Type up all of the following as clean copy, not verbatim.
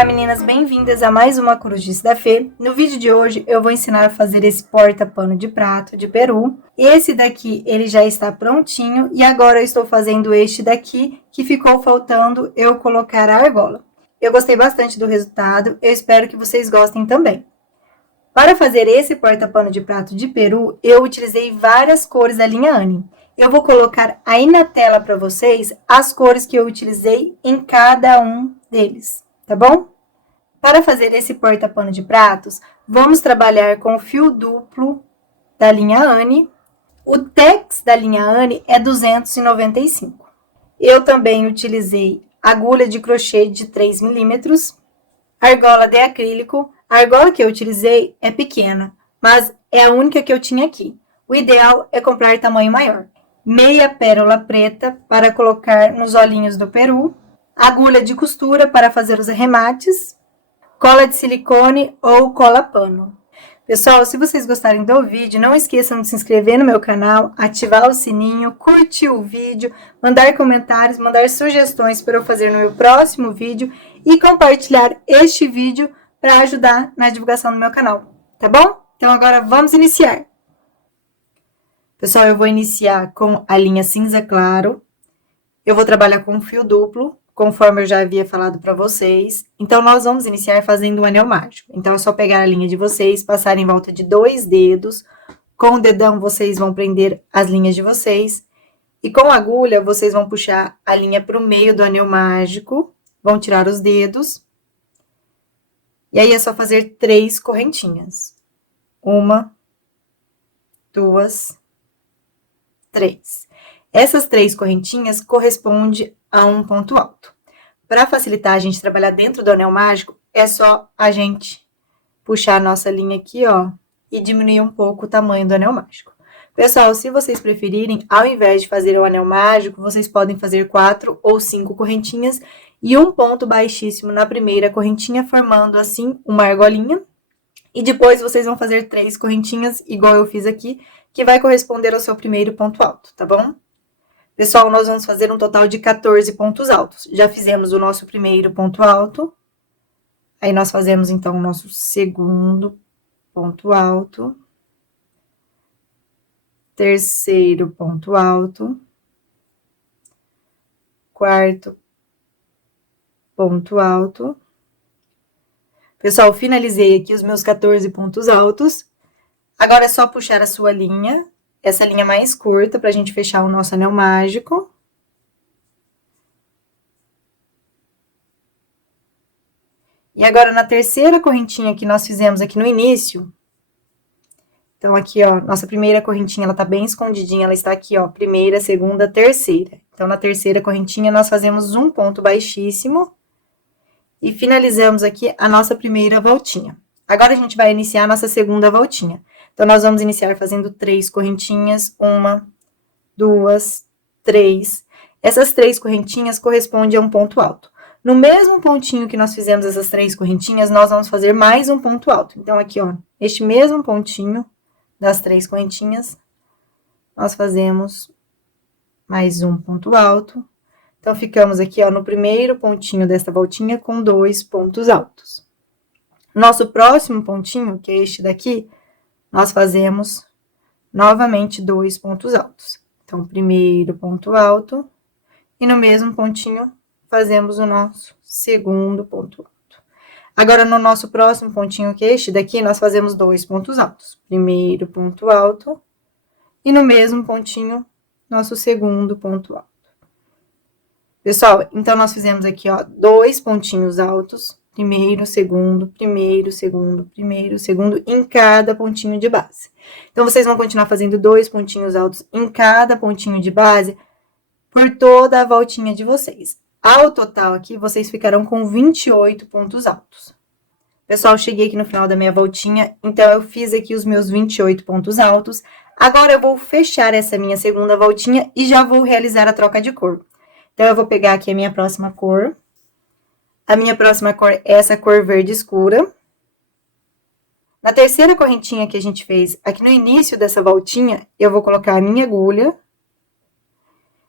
Olá meninas, bem-vindas a mais uma Corujice da Fê. No vídeo de hoje eu vou ensinar a fazer esse porta-pano de prato de peru. Esse daqui ele já está prontinho e agora eu estou fazendo este daqui que ficou faltando eu colocar a argola. Eu gostei bastante do resultado, eu espero que vocês gostem também. Para fazer esse porta-pano de prato de peru, eu utilizei várias cores da linha Anne. Eu vou colocar aí na tela para vocês as cores que eu utilizei em cada um deles, tá bom? Para fazer esse porta-pano de pratos, vamos trabalhar com o fio duplo da linha Anne. O tex da linha Anne é 295. Eu também utilizei agulha de crochê de 3 milímetros, argola de acrílico. A argola que eu utilizei é pequena, mas é a única que eu tinha aqui. O ideal é comprar tamanho maior. Meia pérola preta para colocar nos olhinhos do peru. Agulha de costura para fazer os arremates. Cola de silicone ou cola pano. Pessoal, se vocês gostarem do vídeo, não esqueçam de se inscrever no meu canal, ativar o sininho, curtir o vídeo, mandar comentários, mandar sugestões para eu fazer no meu próximo vídeo e compartilhar este vídeo para ajudar na divulgação do meu canal, tá bom? Então agora vamos iniciar. Pessoal, eu vou iniciar com a linha cinza claro. Eu vou trabalhar com fio duplo, conforme eu já havia falado para vocês. Então, nós vamos iniciar fazendo um anel mágico. Então, é só pegar a linha de vocês, passar em volta de 2 dedos. Com o dedão, vocês vão prender as linhas de vocês. E com a agulha, vocês vão puxar a linha para o meio do anel mágico. Vão tirar os dedos. E aí, é só fazer 3 correntinhas. 1, 2, 3. Essas 3 correntinhas correspondem a um ponto alto. Para facilitar a gente trabalhar dentro do anel mágico, é só a gente puxar a nossa linha aqui, ó, e diminuir um pouco o tamanho do anel mágico. Pessoal, se vocês preferirem, ao invés de fazer o anel mágico, vocês podem fazer 4 ou 5 correntinhas e um ponto baixíssimo na primeira correntinha, formando assim uma argolinha. E depois vocês vão fazer 3 correntinhas, igual eu fiz aqui, que vai corresponder ao seu primeiro ponto alto, tá bom? Pessoal, nós vamos fazer um total de 14 pontos altos. Já fizemos o nosso primeiro ponto alto. Aí, nós fazemos, então, o nosso segundo ponto alto. Terceiro ponto alto. Quarto ponto alto. Pessoal, finalizei aqui os meus 14 pontos altos. Agora, é só puxar a sua linha. Essa linha mais curta, pra gente fechar o nosso anel mágico. E agora, na terceira correntinha que nós fizemos aqui no início, então, aqui, ó, nossa primeira correntinha, ela tá bem escondidinha, ela está aqui, ó, primeira, segunda, terceira. Então, na terceira correntinha, nós fazemos um ponto baixíssimo e finalizamos aqui a nossa primeira voltinha. Agora, a gente vai iniciar a nossa segunda voltinha. Então, nós vamos iniciar fazendo 3 correntinhas, 1, 2, 3. Essas 3 correntinhas correspondem a um ponto alto. No mesmo pontinho que nós fizemos essas 3 correntinhas, nós vamos fazer mais um ponto alto. Então, aqui, ó, este mesmo pontinho das 3 correntinhas, nós fazemos mais um ponto alto. Então, ficamos aqui, ó, no primeiro pontinho desta voltinha com 2 pontos altos. Nosso próximo pontinho, que é este daqui, nós fazemos novamente 2 pontos altos. Então, primeiro ponto alto, e no mesmo pontinho, fazemos o nosso segundo ponto alto. Agora, no nosso próximo pontinho, que é este daqui, nós fazemos 2 pontos altos. Primeiro ponto alto, e no mesmo pontinho, nosso segundo ponto alto. Pessoal, então, nós fizemos aqui, ó, 2 pontinhos altos, primeiro, segundo, em cada pontinho de base. Então, vocês vão continuar fazendo 2 pontinhos altos em cada pontinho de base por toda a voltinha de vocês. Ao total aqui, vocês ficarão com 28 pontos altos. Pessoal, cheguei aqui no final da minha voltinha, então, eu fiz aqui os meus 28 pontos altos. Agora, eu vou fechar essa minha segunda voltinha e já vou realizar a troca de cor. Então, eu vou pegar aqui a minha próxima cor. A minha próxima cor é essa cor verde escura. Na terceira correntinha que a gente fez aqui no início dessa voltinha, eu vou colocar a minha agulha.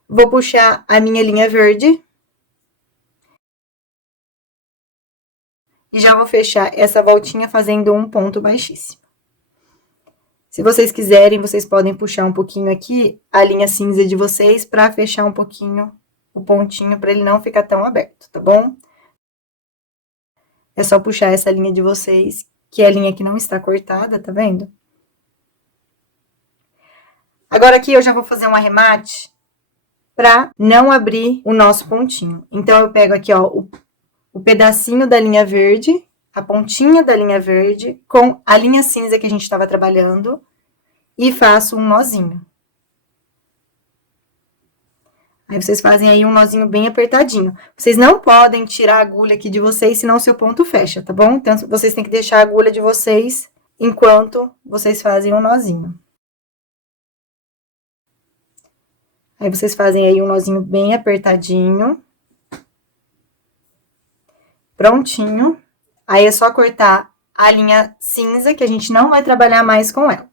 Vou puxar a minha linha verde. E já vou fechar essa voltinha fazendo um ponto baixíssimo. Se vocês quiserem, vocês podem puxar um pouquinho aqui a linha cinza de vocês pra fechar um pouquinho o pontinho, pra ele não ficar tão aberto, tá bom? É só puxar essa linha de vocês, que é a linha que não está cortada, tá vendo? Agora aqui eu já vou fazer um arremate pra não abrir o nosso pontinho. Então, eu pego aqui, ó, o pedacinho da linha verde, a pontinha da linha verde, com a linha cinza que a gente estava trabalhando, e faço um nozinho. Aí, vocês fazem aí um nozinho bem apertadinho. Vocês não podem tirar a agulha aqui de vocês, senão o seu ponto fecha, tá bom? Então, vocês têm que deixar a agulha de vocês enquanto vocês fazem um nozinho. Aí, vocês fazem aí um nozinho bem apertadinho. Prontinho. Aí, é só cortar a linha cinza, que a gente não vai trabalhar mais com ela.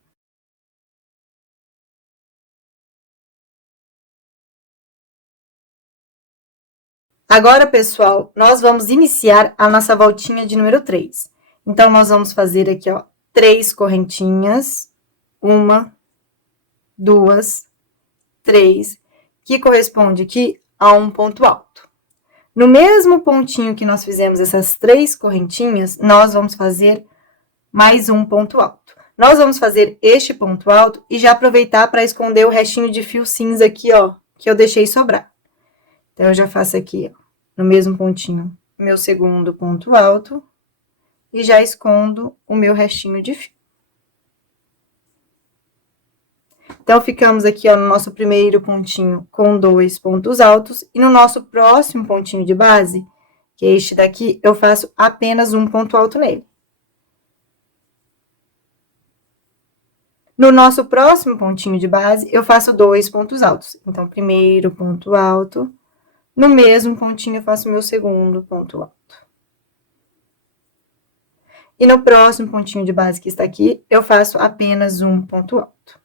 Agora, pessoal, nós vamos iniciar a nossa voltinha de número 3. Então, nós vamos fazer aqui, ó, 3 correntinhas. 1, 2, 3, que corresponde aqui a um ponto alto. No mesmo pontinho que nós fizemos essas 3 correntinhas, nós vamos fazer mais um ponto alto. Nós vamos fazer este ponto alto e já aproveitar para esconder o restinho de fio cinza aqui, ó, que eu deixei sobrar. Então, eu já faço aqui, ó, no mesmo pontinho, meu segundo ponto alto, e já escondo o meu restinho de fio. Então, ficamos aqui, ó, no nosso primeiro pontinho com 2 pontos altos, e no nosso próximo pontinho de base, que é este daqui, eu faço apenas um ponto alto nele. No nosso próximo pontinho de base, eu faço 2 pontos altos. Então, primeiro ponto alto, no mesmo pontinho eu faço meu segundo ponto alto. E no próximo pontinho de base que está aqui, eu faço apenas um ponto alto.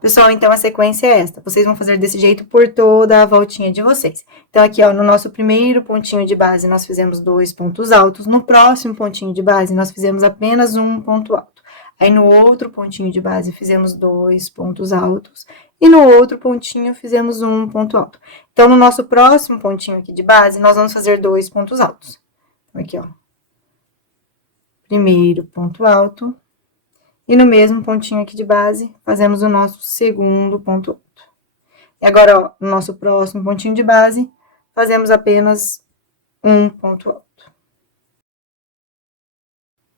Pessoal, então, a sequência é esta. Vocês vão fazer desse jeito por toda a voltinha de vocês. Então, aqui, ó, no nosso primeiro pontinho de base, nós fizemos 2 pontos altos. No próximo pontinho de base, nós fizemos apenas um ponto alto. Aí, no outro pontinho de base, fizemos 2 pontos altos. E no outro pontinho, fizemos um ponto alto. Então, no nosso próximo pontinho aqui de base, nós vamos fazer 2 pontos altos. Então, aqui, ó. Primeiro ponto alto. E no mesmo pontinho aqui de base, fazemos o nosso segundo ponto alto. E agora, ó, no nosso próximo pontinho de base, fazemos apenas um ponto alto.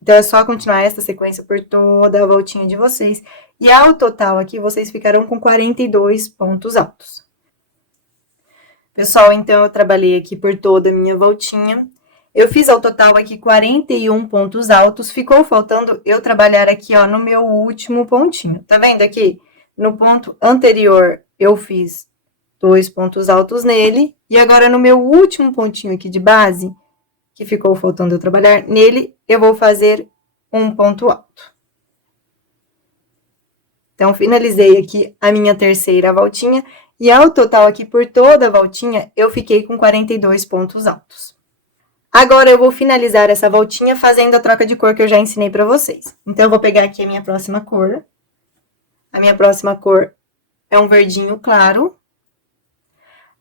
Então, é só continuar essa sequência por toda a voltinha de vocês. E ao total aqui, vocês ficarão com 42 pontos altos. Pessoal, então, eu trabalhei aqui por toda a minha voltinha. Eu fiz ao total aqui 41 pontos altos, ficou faltando eu trabalhar aqui, ó, no meu último pontinho. Tá vendo aqui? No ponto anterior, eu fiz 2 pontos altos nele, e agora no meu último pontinho aqui de base, que ficou faltando eu trabalhar, nele eu vou fazer um ponto alto. Então, finalizei aqui a minha terceira voltinha, e ao total aqui por toda a voltinha, eu fiquei com 42 pontos altos. Agora, eu vou finalizar essa voltinha fazendo a troca de cor que eu já ensinei pra vocês. Então, eu vou pegar aqui a minha próxima cor. A minha próxima cor é um verdinho claro.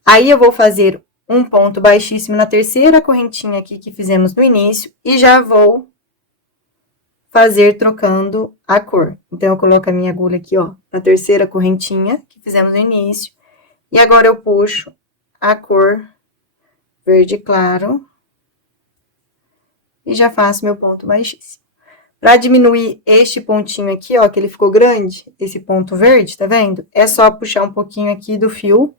Aí, eu vou fazer um ponto baixíssimo na terceira correntinha aqui que fizemos no início. E já vou fazer trocando a cor. Então, eu coloco a minha agulha aqui, ó, na terceira correntinha que fizemos no início. E agora, eu puxo a cor verde claro. E já faço meu ponto baixíssimo. Para diminuir este pontinho aqui, ó, que ele ficou grande, esse ponto verde, tá vendo? É só puxar um pouquinho aqui do fio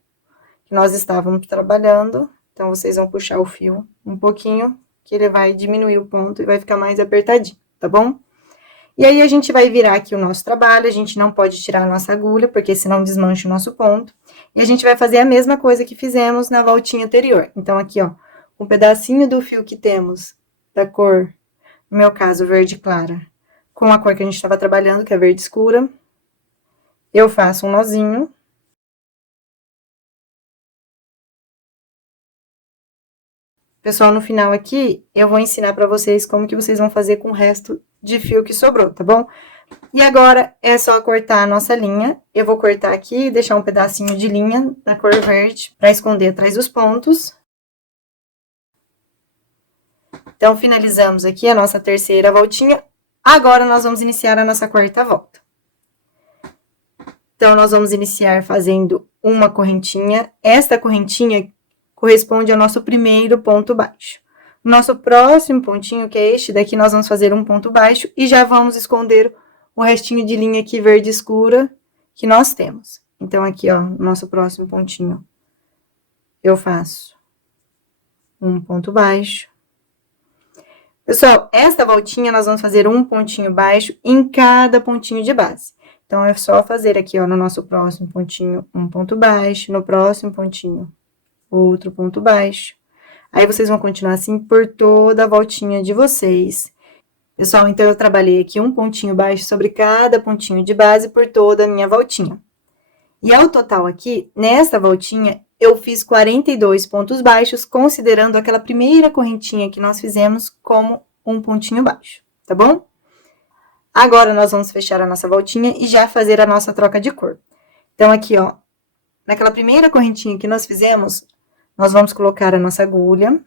que nós estávamos trabalhando. Então, vocês vão puxar o fio um pouquinho, que ele vai diminuir o ponto e vai ficar mais apertadinho, tá bom? E aí, a gente vai virar aqui o nosso trabalho, a gente não pode tirar a nossa agulha, porque senão desmancha o nosso ponto. E a gente vai fazer a mesma coisa que fizemos na voltinha anterior. Então, aqui, ó, um pedacinho do fio que temos da cor, no meu caso, verde clara, com a cor que a gente estava trabalhando, que é verde escura, eu faço um nozinho. Pessoal, no final aqui, eu vou ensinar pra vocês como que vocês vão fazer com o resto de fio que sobrou, tá bom? E agora, é só cortar a nossa linha. Eu vou cortar aqui e deixar um pedacinho de linha da cor verde pra esconder atrás dos pontos. Então, finalizamos aqui a nossa terceira voltinha. Agora, nós vamos iniciar a nossa quarta volta. Então, nós vamos iniciar fazendo uma correntinha. Esta correntinha corresponde ao nosso primeiro ponto baixo. Nosso próximo pontinho, que é este daqui, nós vamos fazer um ponto baixo e já vamos esconder o restinho de linha aqui verde escura que nós temos. Então, aqui, ó, nosso próximo pontinho, eu faço um ponto baixo. Pessoal, esta voltinha nós vamos fazer um pontinho baixo em cada pontinho de base. Então, é só fazer aqui, ó, no nosso próximo pontinho, um ponto baixo, no próximo pontinho, outro ponto baixo. Aí, vocês vão continuar assim por toda a voltinha de vocês. Pessoal, então, eu trabalhei aqui um pontinho baixo sobre cada pontinho de base por toda a minha voltinha. E ao total aqui, nesta voltinha, eu fiz 42 pontos baixos, considerando aquela primeira correntinha que nós fizemos como um pontinho baixo, tá bom? Agora, nós vamos fechar a nossa voltinha e já fazer a nossa troca de cor. Então, aqui, ó, naquela primeira correntinha que nós fizemos, nós vamos colocar a nossa agulha.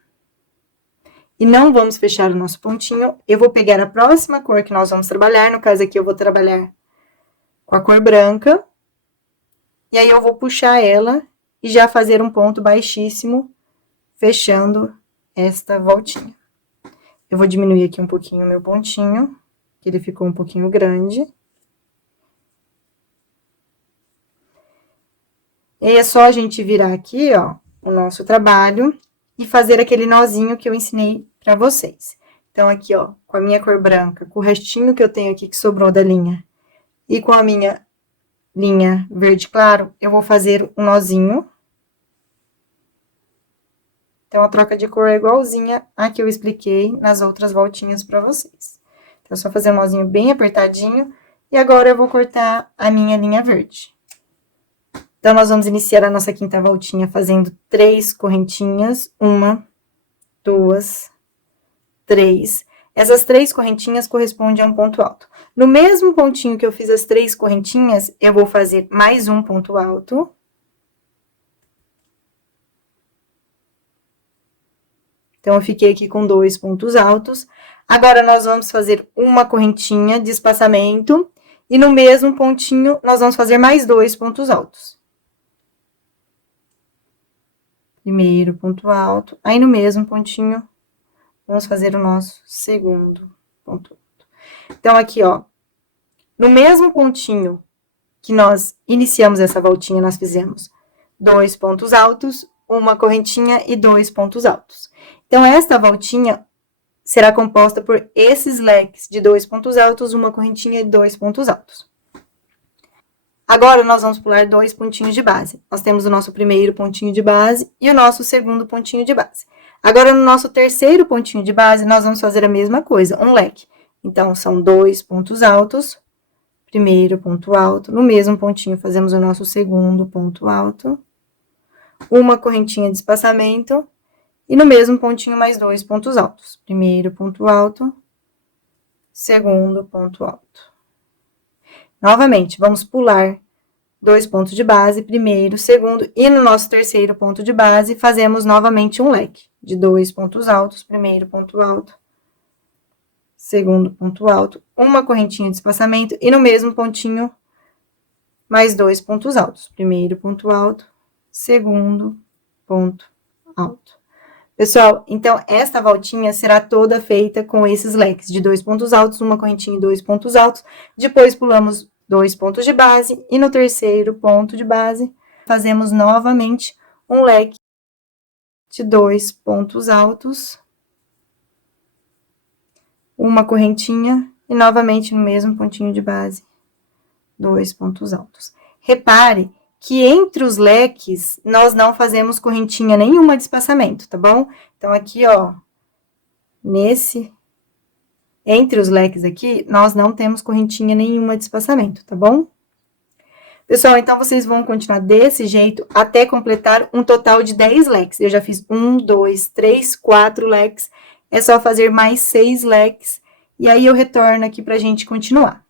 E não vamos fechar o nosso pontinho. Eu vou pegar a próxima cor que nós vamos trabalhar. No caso aqui, eu vou trabalhar com a cor branca. E aí, eu vou puxar ela e já fazer um ponto baixíssimo, fechando esta voltinha. Eu vou diminuir aqui um pouquinho o meu pontinho, que ele ficou um pouquinho grande. E aí, é só a gente virar aqui, ó, o nosso trabalho e fazer aquele nozinho que eu ensinei pra vocês. Então, aqui, ó, com a minha cor branca, com o restinho que eu tenho aqui que sobrou da linha, e com a minha linha verde claro, eu vou fazer um nozinho. Então, a troca de cor é igualzinha a que eu expliquei nas outras voltinhas pra vocês. Então, é só fazer um nozinho bem apertadinho, e agora eu vou cortar a minha linha verde. Então, nós vamos iniciar a nossa quinta voltinha fazendo 3 correntinhas, 1, 2, 3. Essas 3 correntinhas correspondem a um ponto alto. No mesmo pontinho que eu fiz as 3 correntinhas, eu vou fazer mais um ponto alto. Então, eu fiquei aqui com 2 pontos altos. Agora, nós vamos fazer uma correntinha de espaçamento. E no mesmo pontinho, nós vamos fazer mais 2 pontos altos. Primeiro ponto alto. Aí, no mesmo pontinho, vamos fazer o nosso segundo ponto alto. Então, aqui, ó, no mesmo pontinho que nós iniciamos essa voltinha, nós fizemos 2 pontos altos, uma correntinha e 2 pontos altos. Então, esta voltinha será composta por esses leques de 2 pontos altos, uma correntinha e 2 pontos altos. Agora, nós vamos pular 2 pontinhos de base. Nós temos o nosso primeiro pontinho de base e o nosso segundo pontinho de base. Agora, no nosso terceiro pontinho de base, nós vamos fazer a mesma coisa, um leque. Então, são 2 pontos altos, primeiro ponto alto, no mesmo pontinho fazemos o nosso segundo ponto alto, uma correntinha de espaçamento, e no mesmo pontinho mais 2 pontos altos. Primeiro ponto alto, segundo ponto alto. Novamente, vamos pular 2 pontos de base, primeiro, segundo, e no nosso terceiro ponto de base, fazemos novamente um leque de 2 pontos altos, primeiro ponto alto, segundo ponto alto, uma correntinha de espaçamento, e no mesmo pontinho, mais 2 pontos altos, primeiro ponto alto, segundo ponto alto. Pessoal, então, esta voltinha será toda feita com esses leques de 2 pontos altos, uma correntinha e 2 pontos altos. Depois, pulamos 2 pontos de base e no terceiro ponto de base, fazemos novamente um leque de 2 pontos altos, uma correntinha e novamente no mesmo pontinho de base, 2 pontos altos. Repare que entre os leques, nós não fazemos correntinha nenhuma de espaçamento, tá bom? Então, aqui, ó, entre os leques aqui, nós não temos correntinha nenhuma de espaçamento, tá bom? Pessoal, então vocês vão continuar desse jeito até completar um total de 10 leques. Eu já fiz 1, 2, 3, 4 leques. É só fazer mais 6 leques. E aí eu retorno aqui pra gente continuar.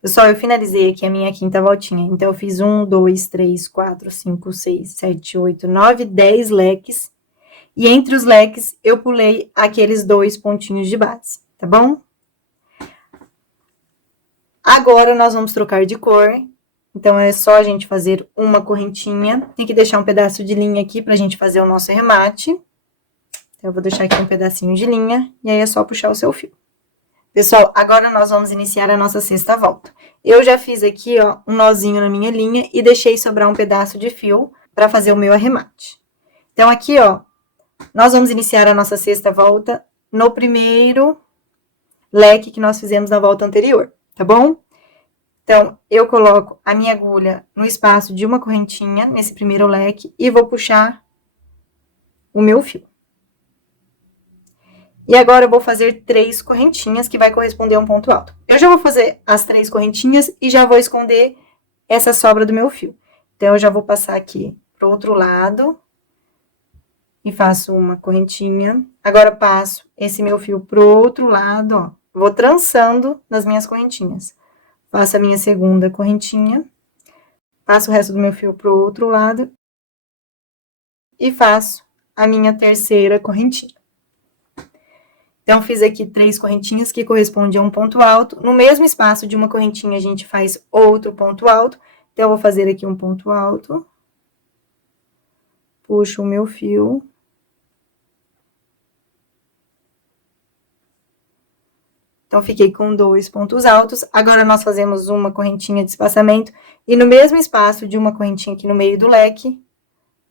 Pessoal, eu finalizei aqui a minha quinta voltinha. Então, eu fiz 1, 2, 3, 4, 5, 6, 7, 8, 9, 10 leques. E entre os leques, eu pulei aqueles 2 pontinhos de base, tá bom? Agora, nós vamos trocar de cor. Então, é só a gente fazer uma correntinha. Tem que deixar um pedaço de linha aqui pra gente fazer o nosso remate. Então, eu vou deixar aqui um pedacinho de linha. E aí, é só puxar o seu fio. Pessoal, agora nós vamos iniciar a nossa sexta volta. Eu já fiz aqui, ó, um nozinho na minha linha e deixei sobrar um pedaço de fio pra fazer o meu arremate. Então, aqui, ó, nós vamos iniciar a nossa sexta volta no primeiro leque que nós fizemos na volta anterior, tá bom? Então, eu coloco a minha agulha no espaço de uma correntinha, nesse primeiro leque, e vou puxar o meu fio. E agora, eu vou fazer 3 correntinhas, que vai corresponder a um ponto alto. Eu já vou fazer as 3 correntinhas e já vou esconder essa sobra do meu fio. Então, eu já vou passar aqui pro outro lado e faço uma correntinha. Agora, passo esse meu fio pro outro lado, ó. Vou trançando nas minhas correntinhas. Faço a minha segunda correntinha, passo o resto do meu fio pro outro lado e faço a minha terceira correntinha. Então, fiz aqui 3 correntinhas que correspondem a um ponto alto. No mesmo espaço de uma correntinha, a gente faz outro ponto alto. Então, eu vou fazer aqui um ponto alto. Puxo o meu fio. Então, fiquei com 2 pontos altos. Agora, nós fazemos uma correntinha de espaçamento. E no mesmo espaço de uma correntinha aqui no meio do leque,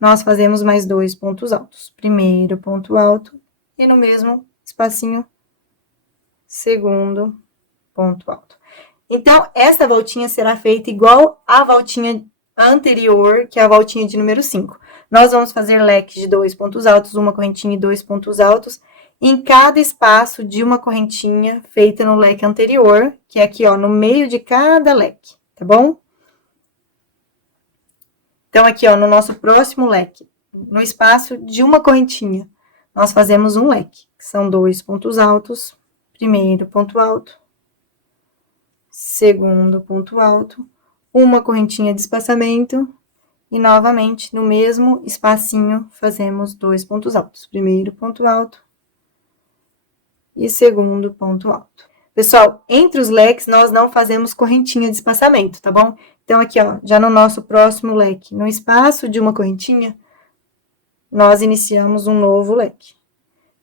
nós fazemos mais 2 pontos altos. Primeiro ponto alto. E no mesmo espacinho, segundo ponto alto. Então, esta voltinha será feita igual à voltinha anterior, que é a voltinha de número 5. Nós vamos fazer leques de 2 pontos altos, uma correntinha e 2 pontos altos, em cada espaço de uma correntinha feita no leque anterior, que é aqui, ó, no meio de cada leque, tá bom? Então, aqui, ó, no nosso próximo leque, no espaço de uma correntinha, nós fazemos um leque, que são 2 pontos altos, primeiro ponto alto, segundo ponto alto, uma correntinha de espaçamento, e novamente, no mesmo espacinho, fazemos 2 pontos altos, primeiro ponto alto, e segundo ponto alto. Pessoal, entre os leques, nós não fazemos correntinha de espaçamento, tá bom? Então, aqui, ó, já no nosso próximo leque, no espaço de uma correntinha, nós iniciamos um novo leque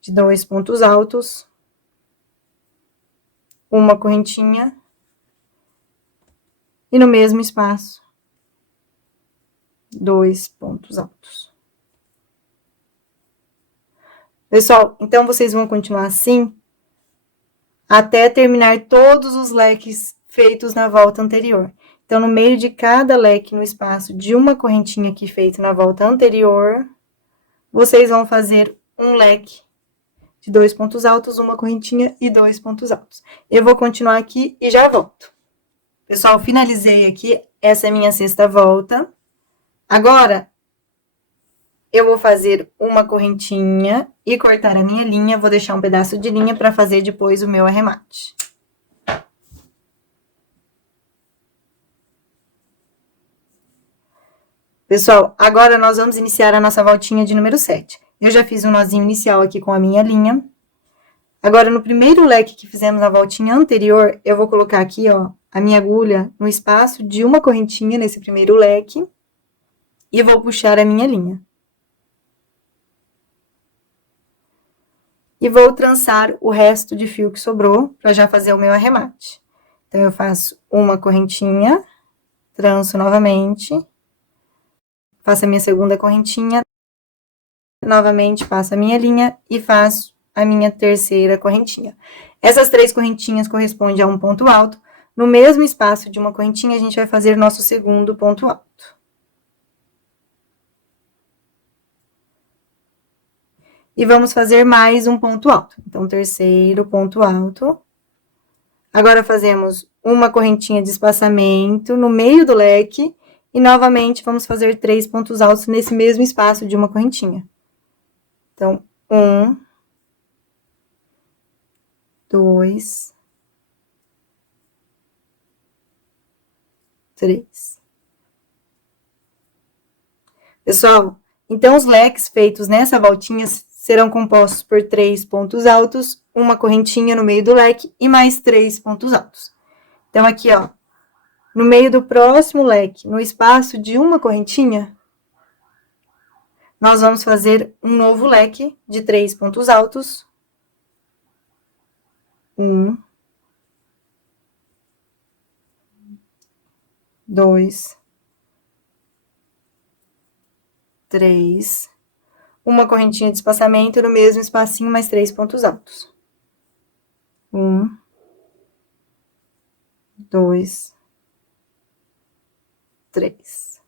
de 2 pontos altos, uma correntinha, e no mesmo espaço, 2 pontos altos. Pessoal, então, vocês vão continuar assim, até terminar todos os leques feitos na volta anterior. Então, no meio de cada leque, no espaço de uma correntinha aqui feito na volta anterior, vocês vão fazer um leque de 2 pontos altos, uma correntinha e 2 pontos altos. Eu vou continuar aqui e já volto. Pessoal, finalizei aqui, essa é a minha sexta volta. Agora, eu vou fazer uma correntinha e cortar a minha linha, vou deixar um pedaço de linha para fazer depois o meu arremate. Pessoal, agora nós vamos iniciar a nossa voltinha de número 7. Eu já fiz um nozinho inicial aqui com a minha linha. Agora, no primeiro leque que fizemos na voltinha anterior, eu vou colocar aqui, ó, a minha agulha no espaço de uma correntinha nesse primeiro leque. E vou puxar a minha linha. E vou trançar o resto de fio que sobrou, para já fazer o meu arremate. Então, eu faço uma correntinha, tranço novamente, faço a minha segunda correntinha, novamente passo a minha linha e faço a minha terceira correntinha. Essas 3 correntinhas correspondem a um ponto alto. No mesmo espaço de uma correntinha, a gente vai fazer nosso segundo ponto alto. E vamos fazer mais um ponto alto. Então, terceiro ponto alto. Agora, fazemos uma correntinha de espaçamento no meio do leque E novamente, vamos fazer 3 pontos altos nesse mesmo espaço de uma correntinha. Então, 1, 2, 3. Pessoal, então os leques feitos nessa voltinha serão compostos por 3 pontos altos, uma correntinha no meio do leque e mais 3 pontos altos. Então, aqui, ó, no meio do próximo leque, no espaço de uma correntinha, nós vamos fazer um novo leque de 3 pontos altos. 1, 2, 3. Uma correntinha de espaçamento no mesmo espacinho, mais 3 pontos altos. 1, 2, 3.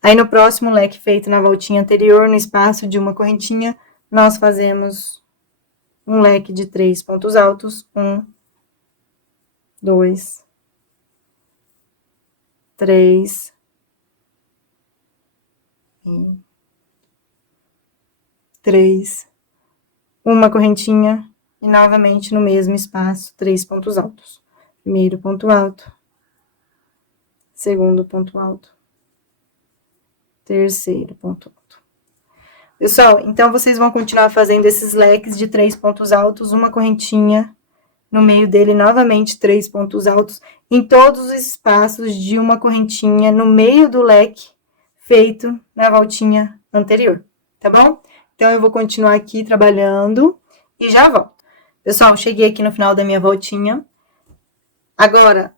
Aí, no próximo leque feito na voltinha anterior, no espaço de uma correntinha, nós fazemos um leque de 3 pontos altos. 1, 2, 3. 3. Uma correntinha e novamente no mesmo espaço, 3 pontos altos. Primeiro ponto alto, segundo ponto alto, terceiro ponto alto. Pessoal, então vocês vão continuar fazendo esses leques de 3 pontos altos, uma correntinha no meio dele, novamente 3 pontos altos, em todos os espaços de uma correntinha no meio do leque feito na voltinha anterior, tá bom? Então, eu vou continuar aqui trabalhando e já volto. Pessoal, cheguei aqui no final da minha voltinha. Agora,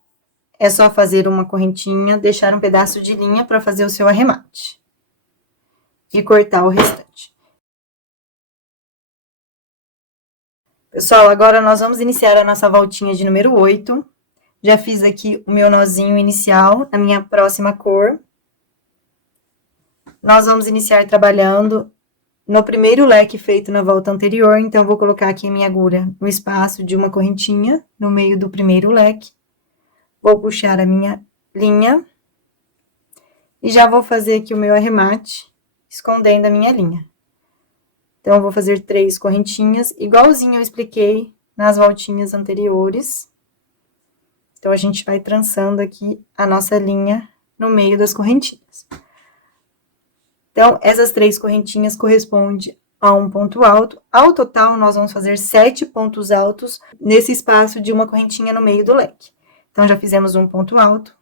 é só fazer uma correntinha, deixar um pedaço de linha para fazer o seu arremate. E cortar o restante. Pessoal, agora nós vamos iniciar a nossa voltinha de número 8. Já fiz aqui o meu nozinho inicial na minha próxima cor. Nós vamos iniciar trabalhando no primeiro leque feito na volta anterior, então, vou colocar aqui a minha agulha no espaço de uma correntinha, no meio do primeiro leque. Vou puxar a minha linha. E já vou fazer aqui o meu arremate, escondendo a minha linha. Então, eu vou fazer 3 correntinhas, igualzinho eu expliquei nas voltinhas anteriores. Então, a gente vai trançando aqui a nossa linha no meio das correntinhas. Então, essas 3 correntinhas correspondem a um ponto alto. Ao total, nós vamos fazer 7 pontos altos nesse espaço de uma correntinha no meio do leque. Então, já fizemos um ponto alto.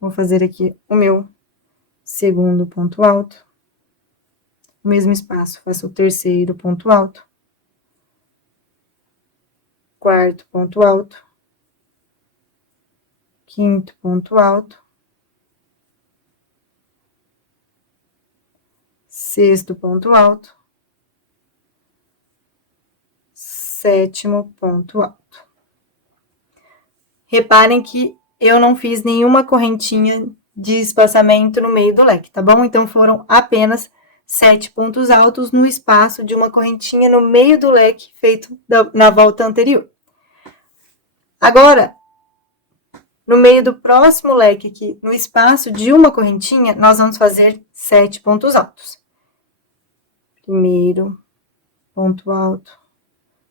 Vou fazer aqui o meu segundo ponto alto. No mesmo espaço, faço o terceiro ponto alto. Quarto ponto alto. Quinto ponto alto. Sexto ponto alto. Sétimo ponto alto. Reparem que eu não fiz nenhuma correntinha de espaçamento no meio do leque, tá bom? Então, foram apenas 7 pontos altos no espaço de uma correntinha no meio do leque feito na volta anterior. Agora, no meio do próximo leque aqui, no espaço de uma correntinha, nós vamos fazer 7 pontos altos. Primeiro ponto alto.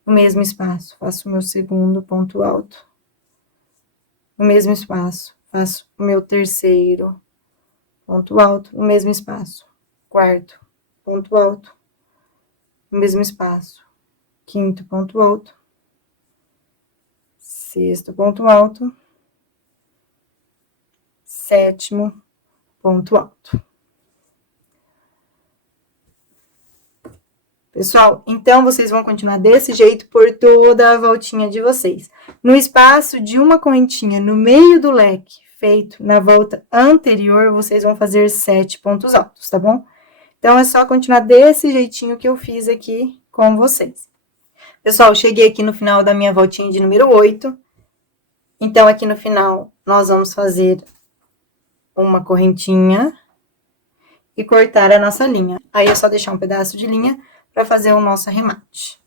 No mesmo espaço, faço o meu segundo ponto alto. No mesmo espaço, faço o meu terceiro ponto alto. No mesmo espaço, quarto ponto alto. No mesmo espaço, quinto ponto alto. Sexto ponto alto. Sétimo ponto alto. Pessoal, então, vocês vão continuar desse jeito por toda a voltinha de vocês. No espaço de uma correntinha no meio do leque feito na volta anterior, vocês vão fazer 7 pontos altos, tá bom? Então, é só continuar desse jeitinho que eu fiz aqui com vocês. Pessoal, cheguei aqui no final da minha voltinha de número 8. Então, aqui no final, nós vamos fazer uma correntinha e cortar a nossa linha. Aí, é só deixar um pedaço de linha para fazer o nosso arremate.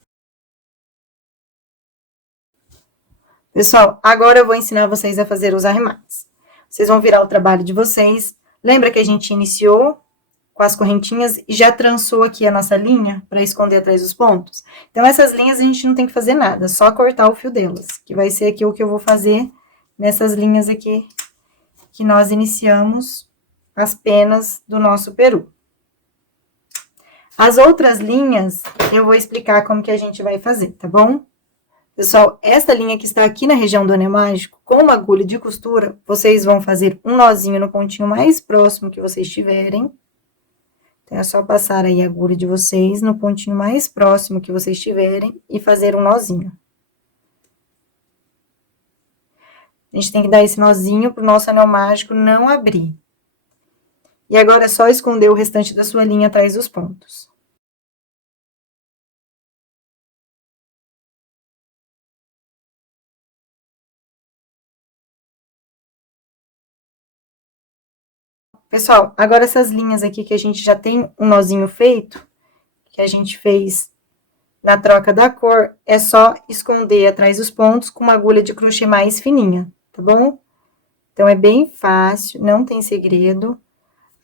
Pessoal, agora eu vou ensinar vocês a fazer os arremates. Vocês vão virar o trabalho de vocês. Lembra que a gente iniciou com as correntinhas e já trançou aqui a nossa linha para esconder atrás dos pontos? Então, essas linhas a gente não tem que fazer nada, só cortar o fio delas, que vai ser aqui o que eu vou fazer nessas linhas aqui que nós iniciamos as penas do nosso peru. As outras linhas, eu vou explicar como que a gente vai fazer, tá bom? Pessoal, esta linha que está aqui na região do anel mágico, com uma agulha de costura, vocês vão fazer um nozinho no pontinho mais próximo que vocês tiverem. Então, é só passar aí a agulha de vocês no pontinho mais próximo que vocês tiverem e fazer um nozinho. A gente tem que dar esse nozinho pro nosso anel mágico não abrir. E agora é só esconder o restante da sua linha atrás dos pontos. Pessoal, agora essas linhas aqui que a gente já tem um nozinho feito, que a gente fez na troca da cor, é só esconder atrás dos pontos com uma agulha de crochê mais fininha, tá bom? Então, é bem fácil, não tem segredo.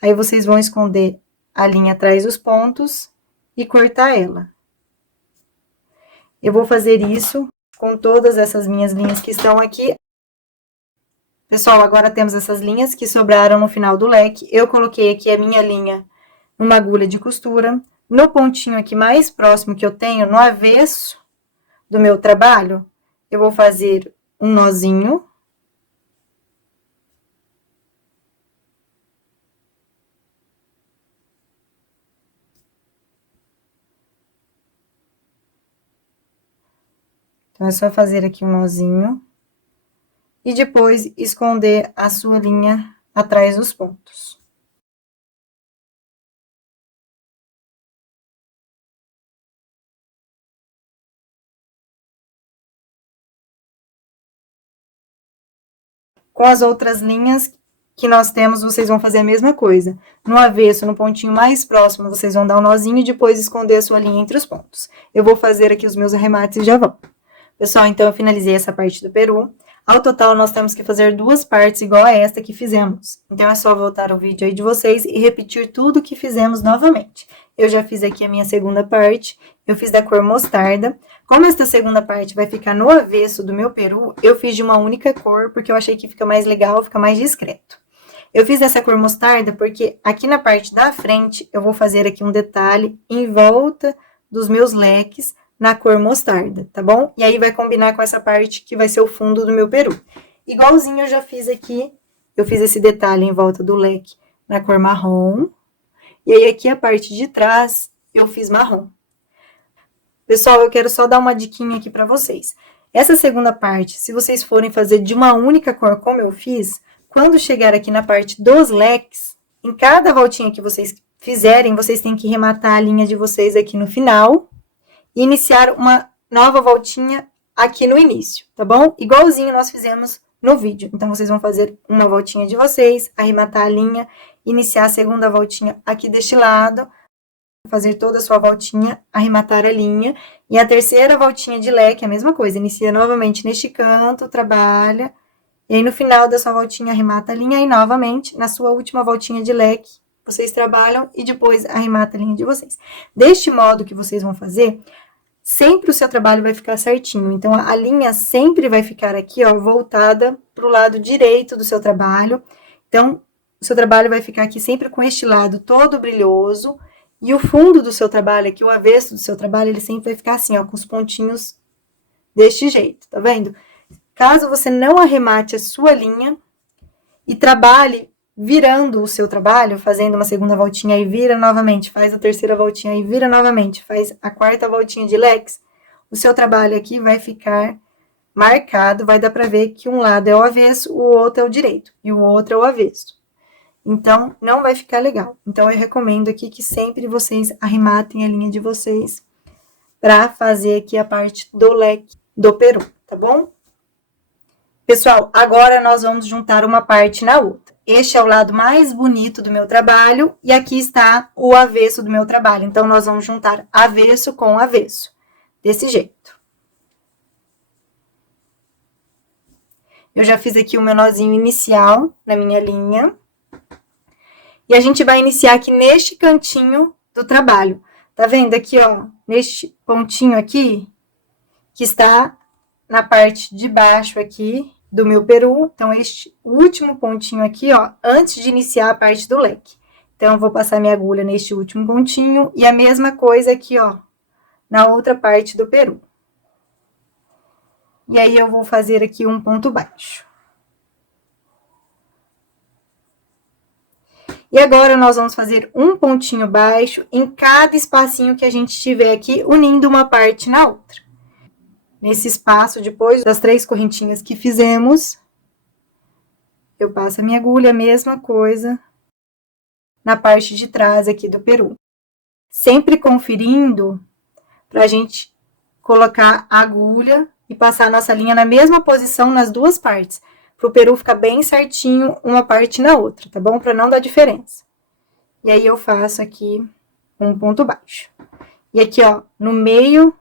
Aí, vocês vão esconder a linha atrás dos pontos e cortar ela. Eu vou fazer isso com todas essas minhas linhas que estão aqui. Pessoal, agora temos essas linhas que sobraram no final do leque. Eu coloquei aqui a minha linha numa agulha de costura. No pontinho aqui mais próximo que eu tenho, no avesso do meu trabalho, eu vou fazer um nozinho. Então, é só fazer aqui um nozinho. E depois, esconder a sua linha atrás dos pontos. Com as outras linhas que nós temos, vocês vão fazer a mesma coisa. No avesso, no pontinho mais próximo, vocês vão dar um nozinho e depois esconder a sua linha entre os pontos. Eu vou fazer aqui os meus arremates e já volto. Pessoal, então, eu finalizei essa parte do peru. Ao total, nós temos que fazer 2 partes igual a esta que fizemos. Então, é só voltar o vídeo aí de vocês e repetir tudo que fizemos novamente. Eu já fiz aqui a minha segunda parte, eu fiz da cor mostarda. Como esta segunda parte vai ficar no avesso do meu peru, eu fiz de uma única cor, porque eu achei que fica mais legal, fica mais discreto. Eu fiz essa cor mostarda porque aqui na parte da frente, eu vou fazer aqui um detalhe em volta dos meus leques, na cor mostarda, tá bom? E aí, vai combinar com essa parte que vai ser o fundo do meu peru. Igualzinho eu já fiz aqui, eu fiz esse detalhe em volta do leque na cor marrom. E aí, aqui a parte de trás, eu fiz marrom. Pessoal, eu quero só dar uma diquinha aqui pra vocês. Essa segunda parte, se vocês forem fazer de uma única cor, como eu fiz, quando chegar aqui na parte dos leques, em cada voltinha que vocês fizerem, vocês têm que rematar a linha de vocês aqui no final e iniciar uma nova voltinha aqui no início, tá bom? Igualzinho nós fizemos no vídeo. Então, vocês vão fazer uma voltinha de vocês, arrematar a linha, iniciar a segunda voltinha aqui deste lado, fazer toda a sua voltinha, arrematar a linha, e a terceira voltinha de leque, a mesma coisa, inicia novamente neste canto, trabalha, e aí no final da sua voltinha, arremata a linha, e novamente, na sua última voltinha de leque, vocês trabalham e depois arremata a linha de vocês. Deste modo que vocês vão fazer, sempre o seu trabalho vai ficar certinho. Então, a linha sempre vai ficar aqui, ó, voltada para o lado direito do seu trabalho. Então, o seu trabalho vai ficar aqui sempre com este lado todo brilhoso. E o fundo do seu trabalho aqui, o avesso do seu trabalho, ele sempre vai ficar assim, ó, com os pontinhos deste jeito, tá vendo? Caso você não arremate a sua linha e trabalhe virando o seu trabalho, fazendo uma segunda voltinha e vira novamente, faz a terceira voltinha e vira novamente, faz a quarta voltinha de leques, o seu trabalho aqui vai ficar marcado, vai dar para ver que um lado é o avesso, o outro é o direito, e o outro é o avesso. Então, não vai ficar legal. Então, eu recomendo aqui que sempre vocês arrematem a linha de vocês para fazer aqui a parte do leque do peru, tá bom? Pessoal, agora nós vamos juntar uma parte na outra. Este é o lado mais bonito do meu trabalho e aqui está o avesso do meu trabalho. Então, nós vamos juntar avesso com avesso, desse jeito. Eu já fiz aqui o meu nozinho inicial na minha linha. E a gente vai iniciar aqui neste cantinho do trabalho. Tá vendo aqui, ó, neste pontinho aqui, que está na parte de baixo aqui do meu peru. Então, este último pontinho aqui, ó, antes de iniciar a parte do leque. Então, eu vou passar minha agulha neste último pontinho e a mesma coisa aqui, ó, na outra parte do peru. E aí, eu vou fazer aqui um ponto baixo. E agora, nós vamos fazer um pontinho baixo em cada espacinho que a gente tiver aqui, unindo uma parte na outra. Nesse espaço, depois das 3 correntinhas que fizemos, eu passo a minha agulha, a mesma coisa, na parte de trás aqui do peru. Sempre conferindo pra gente colocar a agulha e passar a nossa linha na mesma posição nas duas partes, pro peru ficar bem certinho uma parte na outra, tá bom? Pra não dar diferença. E aí, eu faço aqui um ponto baixo. E aqui, ó, no meio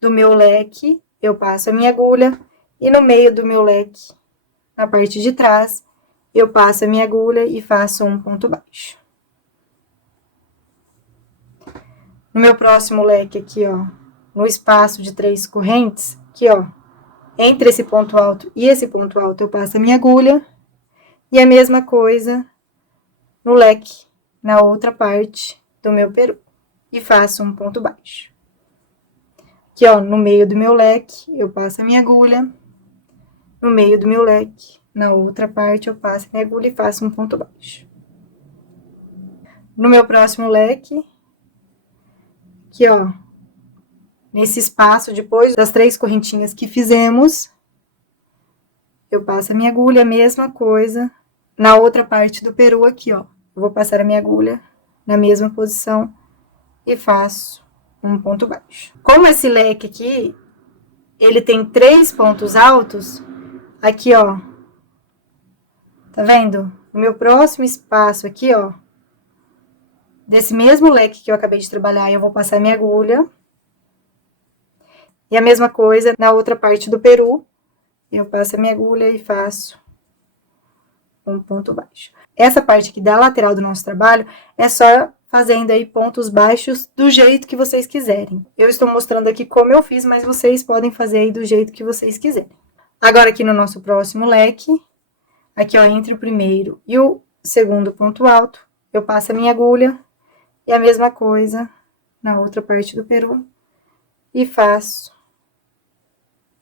do meu leque, eu passo a minha agulha, e no meio do meu leque, na parte de trás, eu passo a minha agulha e faço um ponto baixo. No meu próximo leque aqui, ó, no espaço de 3 correntes, aqui, ó, entre esse ponto alto e esse ponto alto, eu passo a minha agulha, e a mesma coisa no leque, na outra parte do meu peru, e faço um ponto baixo. Aqui, ó, no meio do meu leque, eu passo a minha agulha, no meio do meu leque, na outra parte, eu passo a minha agulha e faço um ponto baixo. No meu próximo leque, aqui, ó, nesse espaço, depois das 3 correntinhas que fizemos, eu passo a minha agulha, a mesma coisa, na outra parte do peru aqui, ó. Eu vou passar a minha agulha na mesma posição e faço um ponto baixo. Como esse leque aqui, ele tem 3 pontos altos, aqui, ó, tá vendo? No meu próximo espaço aqui, ó, desse mesmo leque que eu acabei de trabalhar, eu vou passar minha agulha. E a mesma coisa na outra parte do peru, eu passo a minha agulha e faço um ponto baixo. Essa parte aqui da lateral do nosso trabalho é só fazendo aí pontos baixos do jeito que vocês quiserem. Eu estou mostrando aqui como eu fiz, mas vocês podem fazer aí do jeito que vocês quiserem. Agora, aqui no nosso próximo leque, aqui, ó, entre o primeiro e o segundo ponto alto, eu passo a minha agulha e a mesma coisa na outra parte do peru e faço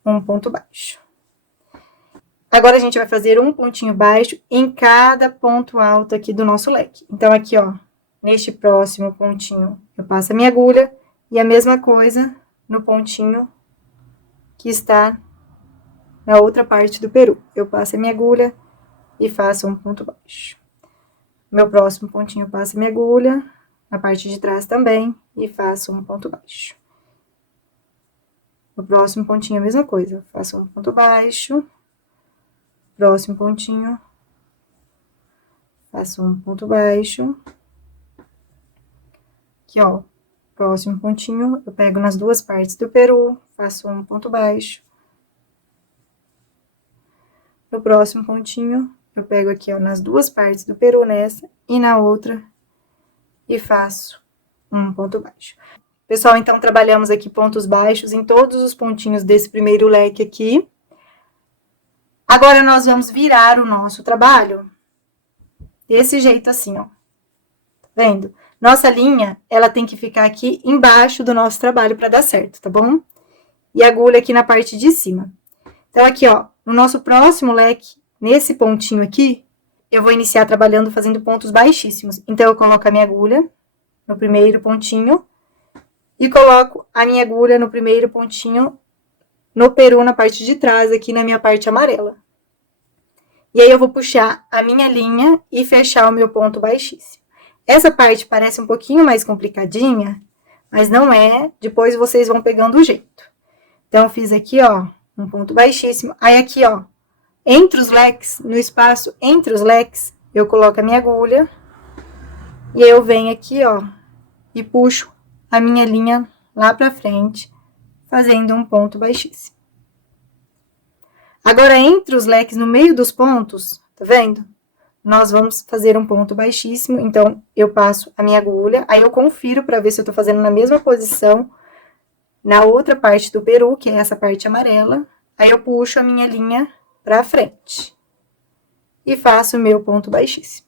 um ponto baixo. Agora, a gente vai fazer um pontinho baixo em cada ponto alto aqui do nosso leque. Então, aqui, ó, neste próximo pontinho, eu passo a minha agulha e a mesma coisa no pontinho que está na outra parte do peru. Eu passo a minha agulha e faço um ponto baixo. Meu próximo pontinho, eu passo a minha agulha, na parte de trás também, e faço um ponto baixo. No próximo pontinho, a mesma coisa, eu faço um ponto baixo. Próximo pontinho, faço um ponto baixo. Aqui, ó, próximo pontinho, eu pego nas duas partes do peru, faço um ponto baixo. No próximo pontinho, eu pego aqui, ó, nas duas partes do peru, nessa e na outra, e faço um ponto baixo. Pessoal, então, trabalhamos aqui pontos baixos em todos os pontinhos desse primeiro leque aqui. Agora, nós vamos virar o nosso trabalho desse jeito assim, ó. Tá vendo? Nossa linha, ela tem que ficar aqui embaixo do nosso trabalho para dar certo, tá bom? E a agulha aqui na parte de cima. Então, aqui, ó, no nosso próximo leque, nesse pontinho aqui, eu vou iniciar trabalhando fazendo pontos baixíssimos. Então, eu coloco a minha agulha no primeiro pontinho e coloco a minha agulha no primeiro pontinho no peru, na parte de trás, aqui na minha parte amarela. E aí, eu vou puxar a minha linha e fechar o meu ponto baixíssimo. Essa parte parece um pouquinho mais complicadinha, mas não é. Depois, vocês vão pegando o jeito. Então, eu fiz aqui, ó, um ponto baixíssimo. Aí, aqui, ó, entre os leques, no espaço entre os leques, eu coloco a minha agulha. E aí, eu venho aqui, ó, e puxo a minha linha lá pra frente, fazendo um ponto baixíssimo. Agora, entre os leques, no meio dos pontos, tá vendo? Nós vamos fazer um ponto baixíssimo, então, eu passo a minha agulha, aí eu confiro para ver se eu tô fazendo na mesma posição, na outra parte do peru, que é essa parte amarela, aí eu puxo a minha linha pra frente. E faço o meu ponto baixíssimo.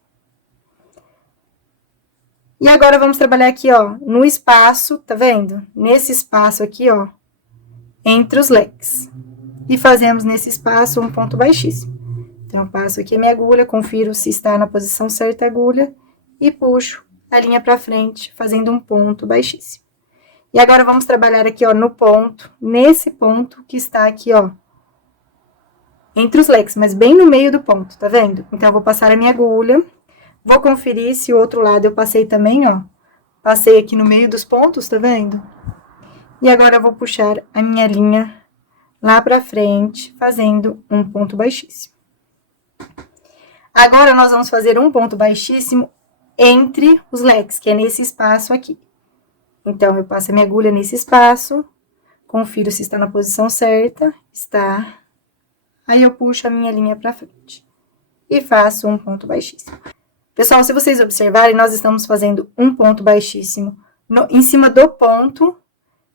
E agora, vamos trabalhar aqui, ó, no espaço, tá vendo? Nesse espaço aqui, ó, entre os leques. E fazemos nesse espaço um ponto baixíssimo. Então, eu passo aqui a minha agulha, confiro se está na posição certa a agulha e puxo a linha pra frente, fazendo um ponto baixíssimo. E agora, vamos trabalhar aqui, ó, no ponto, nesse ponto que está aqui, ó, entre os leques, mas bem no meio do ponto, tá vendo? Então, eu vou passar a minha agulha, vou conferir se o outro lado eu passei também, ó. Passei aqui no meio dos pontos, tá vendo? E agora, eu vou puxar a minha linha lá pra frente, fazendo um ponto baixíssimo. Agora, nós vamos fazer um ponto baixíssimo entre os leques, que é nesse espaço aqui. Então, eu passo a minha agulha nesse espaço, confiro se está na posição certa, está. Aí, eu puxo a minha linha pra frente e faço um ponto baixíssimo. Pessoal, se vocês observarem, nós estamos fazendo um ponto baixíssimo em cima do ponto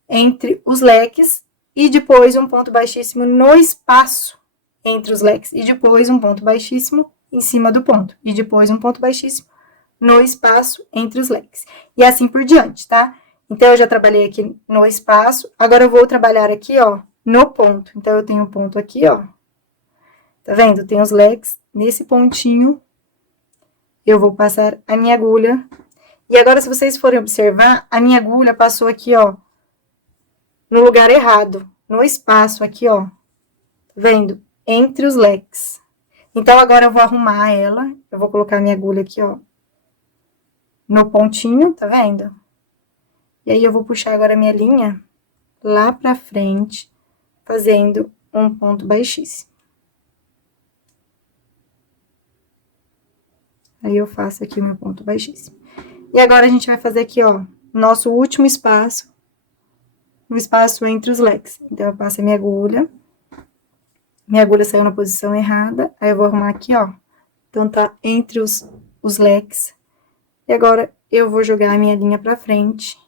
entre os leques e depois um ponto baixíssimo no espaço entre os leques e depois um ponto baixíssimo em cima do ponto e depois um ponto baixíssimo no espaço entre os leques. E assim por diante, tá? Então, eu já trabalhei aqui no espaço, agora eu vou trabalhar aqui, ó, no ponto. Então, eu tenho um ponto aqui, ó. Tá vendo? Tem os leques nesse pontinho. Eu vou passar a minha agulha. E agora, se vocês forem observar, a minha agulha passou aqui, ó, no lugar errado, no espaço aqui, ó. Tá vendo? Entre os leques. Então, agora eu vou arrumar ela. Eu vou colocar a minha agulha aqui, ó, no pontinho, tá vendo? E aí, eu vou puxar agora a minha linha lá pra frente, fazendo um ponto baixíssimo. Aí, eu faço aqui o meu ponto baixíssimo. E agora, a gente vai fazer aqui, ó, nosso último espaço, o espaço entre os leques. Então, eu passo a minha agulha saiu na posição errada, aí eu vou arrumar aqui, ó. Então, tá entre os leques. E agora, eu vou jogar a minha linha pra frente.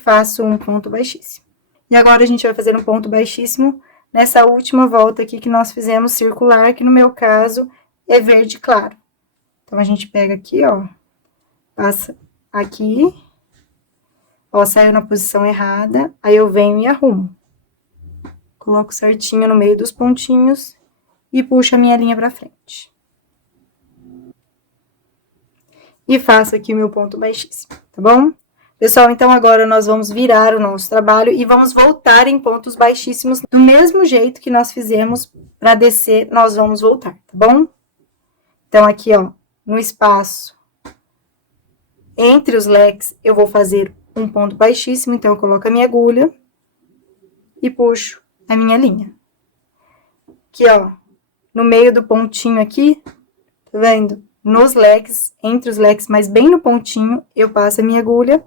Faço um ponto baixíssimo. E agora, a gente vai fazer um ponto baixíssimo nessa última volta aqui que nós fizemos circular, que no meu caso é verde claro. Então, a gente pega aqui, ó, passa aqui, ó, saiu na posição errada, aí eu venho e arrumo. Coloco certinho no meio dos pontinhos e puxo a minha linha pra frente. E faço aqui o meu ponto baixíssimo, tá bom? Pessoal, então agora nós vamos virar o nosso trabalho e vamos voltar em pontos baixíssimos do mesmo jeito que nós fizemos para descer, nós vamos voltar, tá bom? Então, aqui, ó, no espaço entre os leques, eu vou fazer um ponto baixíssimo, então, eu coloco a minha agulha e puxo a minha linha. Aqui, ó, no meio do pontinho aqui, tá vendo? Nos leques, entre os leques, mas bem no pontinho, eu passo a minha agulha,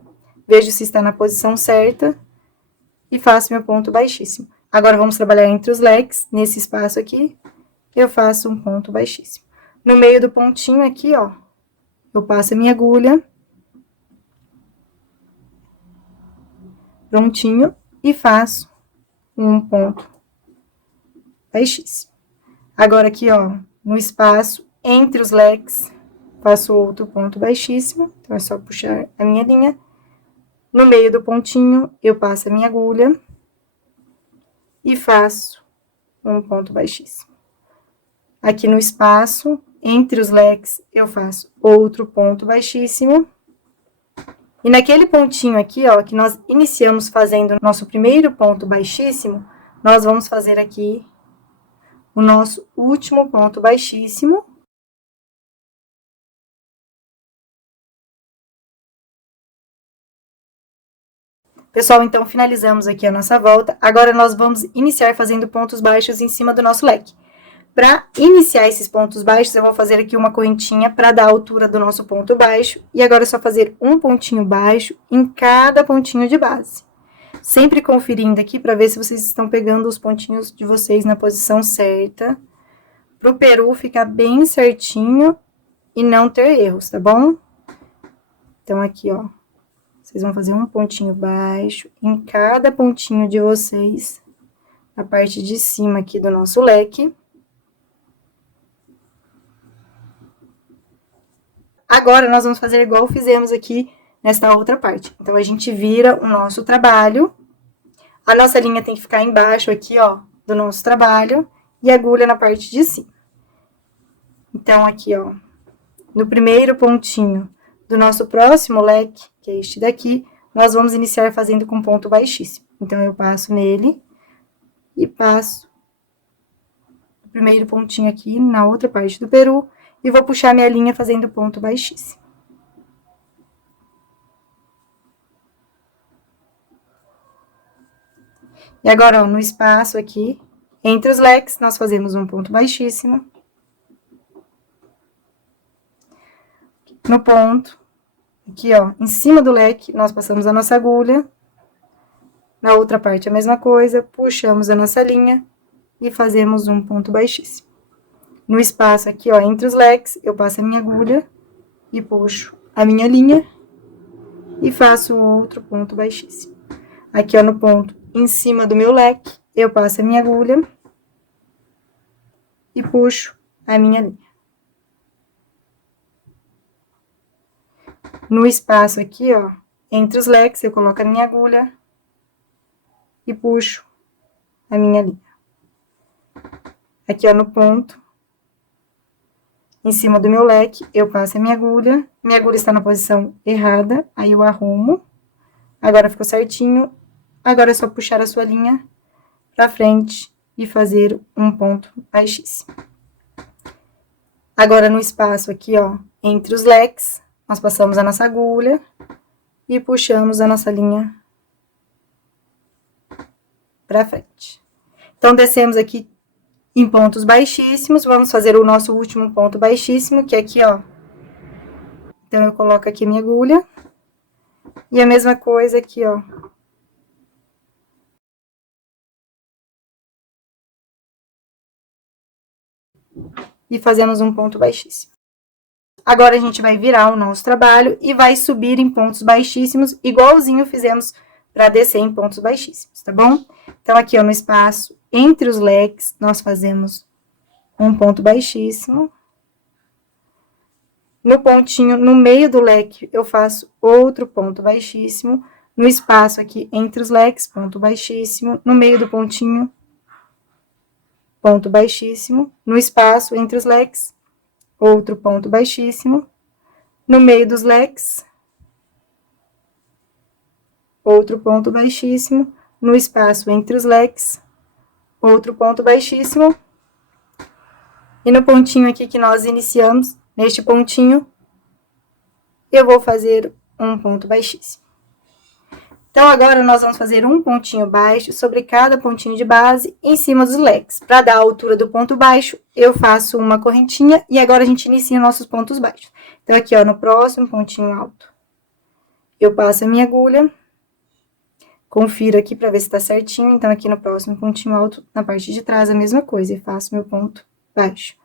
vejo se está na posição certa e faço meu ponto baixíssimo. Agora, vamos trabalhar entre os leques, nesse espaço aqui, eu faço um ponto baixíssimo. No meio do pontinho aqui, ó, eu passo a minha agulha, prontinho, e faço um ponto baixíssimo. Agora, aqui, ó, no espaço entre os leques, faço outro ponto baixíssimo, então, é só puxar a minha linha. No meio do pontinho, eu passo a minha agulha e faço um ponto baixíssimo. Aqui no espaço, entre os leques, eu faço outro ponto baixíssimo. E naquele pontinho aqui, ó, que nós iniciamos fazendo o nosso primeiro ponto baixíssimo, nós vamos fazer aqui o nosso último ponto baixíssimo. Pessoal, então, finalizamos aqui a nossa volta. Agora, nós vamos iniciar fazendo pontos baixos em cima do nosso leque. Para iniciar esses pontos baixos, eu vou fazer aqui uma correntinha para dar a altura do nosso ponto baixo. E agora, é só fazer um pontinho baixo em cada pontinho de base. Sempre conferindo aqui para ver se vocês estão pegando os pontinhos de vocês na posição certa, para o peru ficar bem certinho e não ter erros, tá bom? Então, aqui, ó, vocês vão fazer um pontinho baixo em cada pontinho de vocês, na parte de cima aqui do nosso leque. Agora, nós vamos fazer igual fizemos aqui nesta outra parte. Então, a gente vira o nosso trabalho. A nossa linha tem que ficar embaixo aqui, ó, do nosso trabalho. E a agulha na parte de cima. Então, aqui, ó, no primeiro pontinho do nosso próximo leque, que é este daqui, nós vamos iniciar fazendo com ponto baixíssimo. Então, eu passo nele e passo o primeiro pontinho aqui na outra parte do peru. E vou puxar minha linha fazendo ponto baixíssimo. E agora, ó, no espaço aqui, entre os leques, nós fazemos um ponto baixíssimo. No ponto, aqui, ó, em cima do leque, nós passamos a nossa agulha. Na outra parte, a mesma coisa, puxamos a nossa linha e fazemos um ponto baixíssimo. No espaço aqui, ó, entre os leques, eu passo a minha agulha e puxo a minha linha e faço outro ponto baixíssimo. Aqui, ó, no ponto em cima do meu leque, eu passo a minha agulha e puxo a minha linha. No espaço aqui, ó, entre os leques, eu coloco a minha agulha e puxo a minha linha. Aqui, ó, no ponto em cima do meu leque, eu passo a minha agulha está na posição errada, aí eu arrumo. Agora ficou certinho. Agora é só puxar a sua linha pra frente e fazer um ponto baixíssimo. Agora, no espaço aqui, ó, entre os leques, nós passamos a nossa agulha e puxamos a nossa linha pra frente. Então, descemos aqui em pontos baixíssimos, vamos fazer o nosso último ponto baixíssimo, que é aqui, ó. Então, eu coloco aqui a minha agulha. E a mesma coisa aqui, ó. E fazemos um ponto baixíssimo. Agora, a gente vai virar o nosso trabalho e vai subir em pontos baixíssimos, igualzinho fizemos para descer em pontos baixíssimos, tá bom? Então, aqui, ó, no espaço entre os leques, nós fazemos um ponto baixíssimo. No pontinho, no meio do leque, eu faço outro ponto baixíssimo. No espaço aqui entre os leques, ponto baixíssimo. No meio do pontinho, ponto baixíssimo. No espaço entre os leques, outro ponto baixíssimo. No meio dos leques, outro ponto baixíssimo. No espaço entre os leques, outro ponto baixíssimo. E no pontinho aqui que nós iniciamos, neste pontinho, eu vou fazer um ponto baixíssimo. Então, agora, nós vamos fazer um pontinho baixo sobre cada pontinho de base em cima dos leques. Para dar a altura do ponto baixo, eu faço uma correntinha e agora a gente inicia nossos pontos baixos. Então, aqui, ó, no próximo pontinho alto, eu passo a minha agulha. Confiro aqui para ver se tá certinho. Então, aqui no próximo pontinho alto, na parte de trás, a mesma coisa. E faço meu ponto baixo.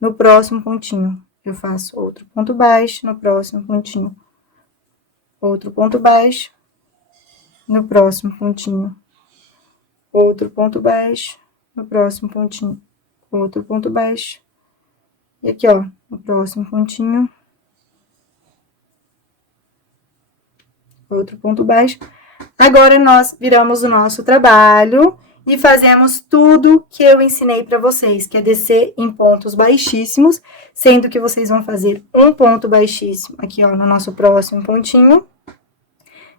No próximo pontinho, eu faço outro ponto baixo. No próximo pontinho, outro ponto baixo. No próximo pontinho, outro ponto baixo. No próximo pontinho, outro ponto baixo. E aqui, ó, no próximo pontinho, outro ponto baixo. Agora, nós viramos o nosso trabalho e fazemos tudo que eu ensinei para vocês, que é descer em pontos baixíssimos, sendo que vocês vão fazer um ponto baixíssimo aqui, ó, no nosso próximo pontinho,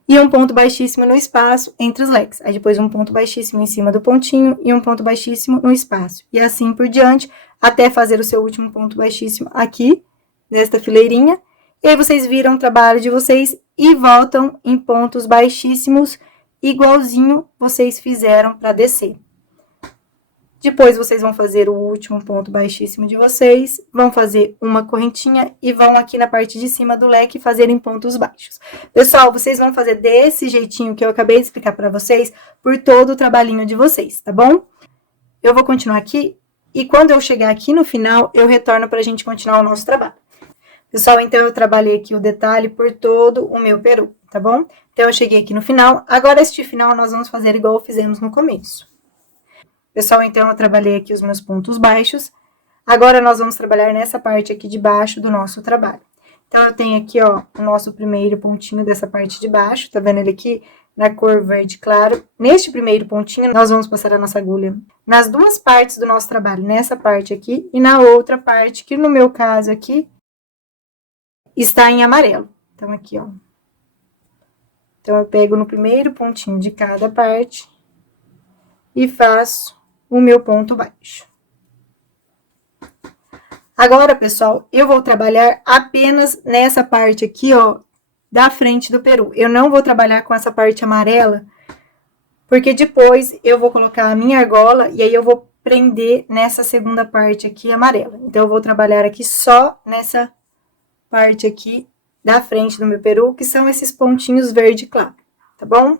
e um ponto baixíssimo no espaço entre os leques. Aí, depois, um ponto baixíssimo em cima do pontinho e um ponto baixíssimo no espaço. E assim por diante, até fazer o seu último ponto baixíssimo aqui, nesta fileirinha. E aí, vocês viram o trabalho de vocês e voltam em pontos baixíssimos, igualzinho vocês fizeram para descer. Depois, vocês vão fazer o último ponto baixíssimo de vocês, vão fazer uma correntinha e vão aqui na parte de cima do leque fazer em pontos baixos. Pessoal, vocês vão fazer desse jeitinho que eu acabei de explicar para vocês por todo o trabalhinho de vocês, tá bom? Eu vou continuar aqui e quando eu chegar aqui no final, eu retorno para a gente continuar o nosso trabalho. Pessoal, então eu trabalhei aqui o detalhe por todo o meu peru, tá bom? Então, eu cheguei aqui no final. Agora, este final, nós vamos fazer igual fizemos no começo. Pessoal, então, eu trabalhei aqui os meus pontos baixos. Agora, nós vamos trabalhar nessa parte aqui de baixo do nosso trabalho. Então, eu tenho aqui, ó, o nosso primeiro pontinho dessa parte de baixo. Tá vendo ele aqui? Na cor verde claro. Neste primeiro pontinho, nós vamos passar a nossa agulha nas duas partes do nosso trabalho. Nessa parte aqui e na outra parte, que no meu caso aqui, está em amarelo. Então, aqui, ó. Então, eu pego no primeiro pontinho de cada parte e faço o meu ponto baixo. Agora, pessoal, eu vou trabalhar apenas nessa parte aqui, ó, da frente do peru. Eu não vou trabalhar com essa parte amarela, porque depois eu vou colocar a minha argola e aí eu vou prender nessa segunda parte aqui amarela. Então, eu vou trabalhar aqui só nessa parte aqui da frente do meu peru, que são esses pontinhos verde claro, tá bom?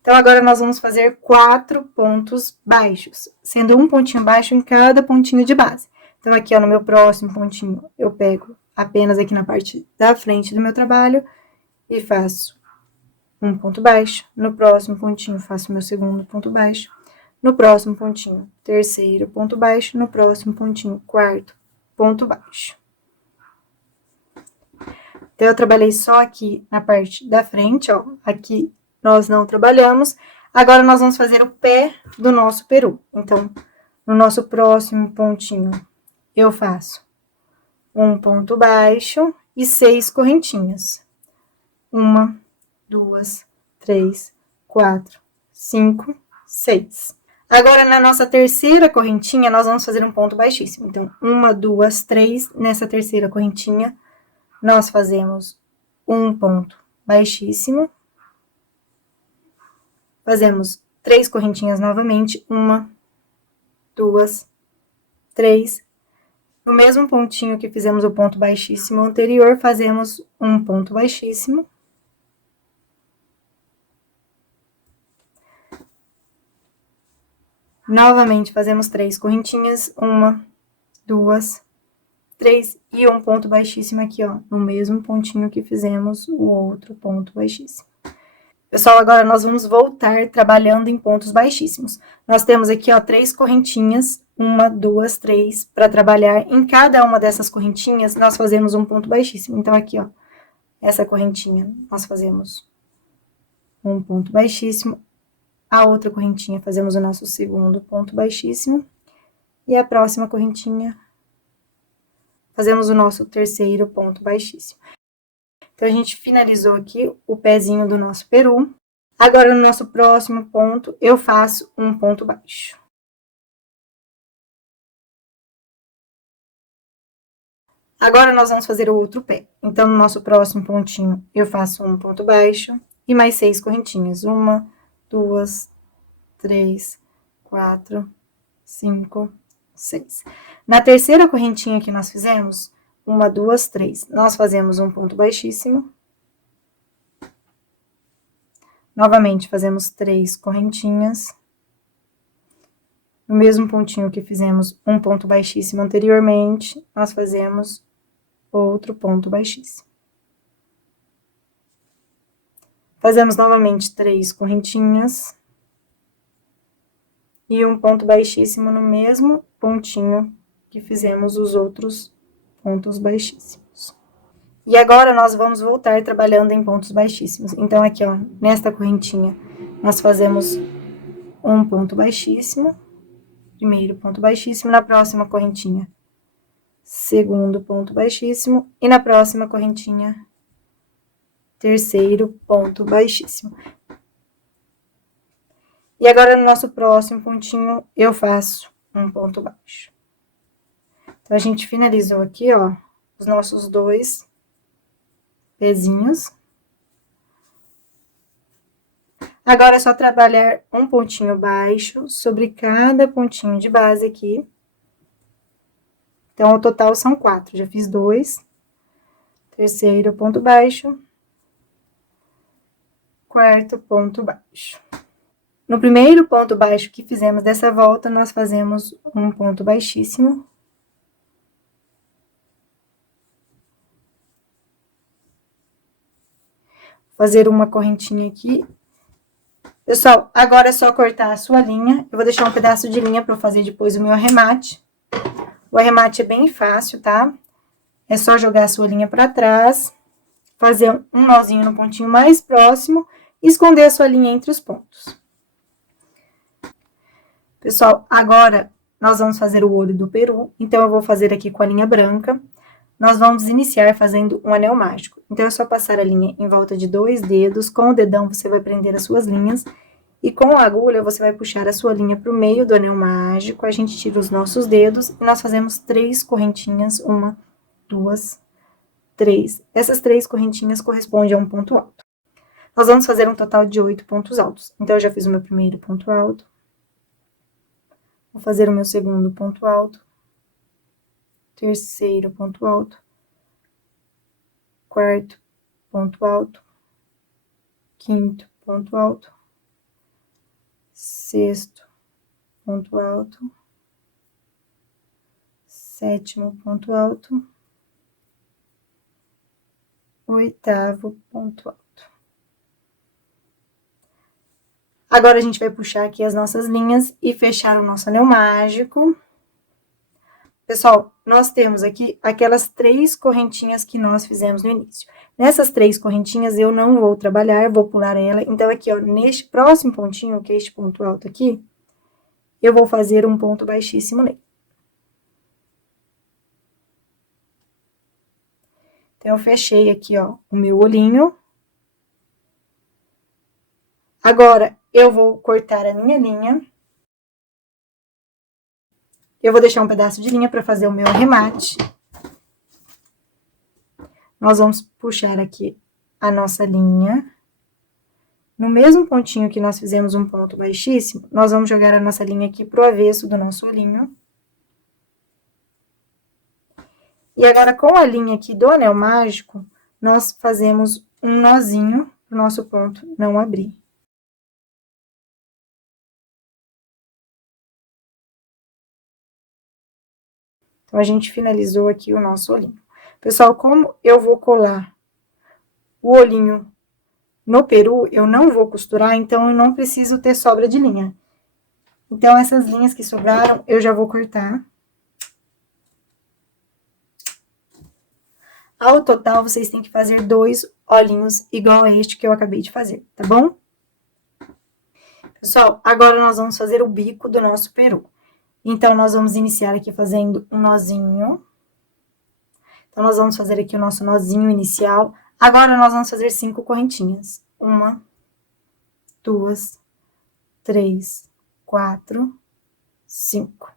Então, agora nós vamos fazer 4 pontos baixos, sendo um pontinho baixo em cada pontinho de base. Então, aqui, ó, no meu próximo pontinho, eu pego apenas aqui na parte da frente do meu trabalho e faço um ponto baixo. No próximo pontinho, faço meu segundo ponto baixo. No próximo pontinho, terceiro ponto baixo. No próximo pontinho, quarto ponto baixo. Então, eu trabalhei só aqui na parte da frente, ó. Aqui nós não trabalhamos. Agora, nós vamos fazer o pé do nosso peru. Então, no nosso próximo pontinho, eu faço um ponto baixo e 6 correntinhas. 1, 2, 3, 4, 5, 6. Agora, na nossa terceira correntinha, nós vamos fazer um ponto baixíssimo. Então, 1, 2, 3, nessa terceira correntinha, nós fazemos um ponto baixíssimo. Fazemos 3 correntinhas novamente, 1, 2, 3. No mesmo pontinho que fizemos o ponto baixíssimo anterior, fazemos um ponto baixíssimo. Novamente, fazemos 3 correntinhas, 1, 2, 3 e um ponto baixíssimo aqui, ó, no mesmo pontinho que fizemos o outro ponto baixíssimo. Pessoal, agora nós vamos voltar trabalhando em pontos baixíssimos. Nós temos aqui, ó, 3 correntinhas, 1, 2, 3, para trabalhar. Em cada uma dessas correntinhas, nós fazemos um ponto baixíssimo. Então, aqui, ó, essa correntinha, nós fazemos um ponto baixíssimo. A outra correntinha, fazemos o nosso segundo ponto baixíssimo. E a próxima correntinha, fazemos o nosso terceiro ponto baixíssimo. Então, a gente finalizou aqui o pezinho do nosso peru. Agora, no nosso próximo ponto, eu faço um ponto baixo. Agora, nós vamos fazer o outro pé. Então, no nosso próximo pontinho, eu faço um ponto baixo e mais 6 correntinhas. 1, 2, 3, 4, 5, 6. Na terceira correntinha que nós fizemos, 1, 2, 3. Nós fazemos um ponto baixíssimo. Novamente, fazemos 3 correntinhas. No mesmo pontinho que fizemos um ponto baixíssimo anteriormente, nós fazemos outro ponto baixíssimo. Fazemos novamente 3 correntinhas. E um ponto baixíssimo no mesmo pontinho que fizemos os outros pontos baixíssimos. E agora, nós vamos voltar trabalhando em pontos baixíssimos. Então, aqui, ó, nesta correntinha, nós fazemos um ponto baixíssimo, primeiro ponto baixíssimo, na próxima correntinha, segundo ponto baixíssimo, e na próxima correntinha, terceiro ponto baixíssimo. E agora, no nosso próximo pontinho, eu faço um ponto baixo. Então, a gente finalizou aqui, ó, os nossos 2 pezinhos. Agora é só trabalhar um pontinho baixo sobre cada pontinho de base aqui. Então, ao total são 4, já fiz 2. Terceiro ponto baixo. Quarto ponto baixo. No primeiro ponto baixo que fizemos dessa volta, nós fazemos um ponto baixíssimo. Fazer uma correntinha aqui. Pessoal, agora é só cortar a sua linha. Eu vou deixar um pedaço de linha para fazer depois o meu arremate. O arremate é bem fácil, tá? É só jogar a sua linha para trás, fazer um nozinho no pontinho mais próximo e esconder a sua linha entre os pontos. Pessoal, agora nós vamos fazer o olho do peru, então eu vou fazer aqui com a linha branca. Nós vamos iniciar fazendo um anel mágico. Então, é só passar a linha em volta de 2 dedos, com o dedão você vai prender as suas linhas, e com a agulha você vai puxar a sua linha para o meio do anel mágico, a gente tira os nossos dedos, e nós fazemos 3 correntinhas, 1, 2, 3. Essas 3 correntinhas correspondem a um ponto alto. Nós vamos fazer um total de 8 pontos altos. Então, eu já fiz o meu primeiro ponto alto. Vou fazer o meu segundo ponto alto. Terceiro ponto alto. Quarto ponto alto. Quinto ponto alto. Sexto ponto alto. Sétimo ponto alto. Oitavo ponto alto. Agora, a gente vai puxar aqui as nossas linhas e fechar o nosso anel mágico. Pessoal, nós temos aqui aquelas 3 correntinhas que nós fizemos no início. Nessas 3 correntinhas, eu não vou trabalhar, vou pular ela. Então, aqui, ó, neste próximo pontinho, que é este ponto alto aqui, eu vou fazer um ponto baixíssimo nele. Então, eu fechei aqui, ó, o meu olhinho. Agora, eu vou cortar a minha linha. Eu vou deixar um pedaço de linha para fazer o meu arremate. Nós vamos puxar aqui a nossa linha. No mesmo pontinho que nós fizemos um ponto baixíssimo, nós vamos jogar a nossa linha aqui pro avesso do nosso olhinho. E agora, com a linha aqui do anel mágico, nós fazemos um nozinho pro nosso ponto não abrir. Então, a gente finalizou aqui o nosso olhinho. Pessoal, como eu vou colar o olhinho no peru, eu não vou costurar, então, eu não preciso ter sobra de linha. Então, essas linhas que sobraram, eu já vou cortar. Ao total, vocês têm que fazer 2 olhinhos igual a este que eu acabei de fazer, tá bom? Pessoal, agora nós vamos fazer o bico do nosso peru. Então, nós vamos iniciar aqui fazendo um nozinho. Então, nós vamos fazer aqui o nosso nozinho inicial. Agora, nós vamos fazer 5 correntinhas. 1, 2, 3, 4, 5.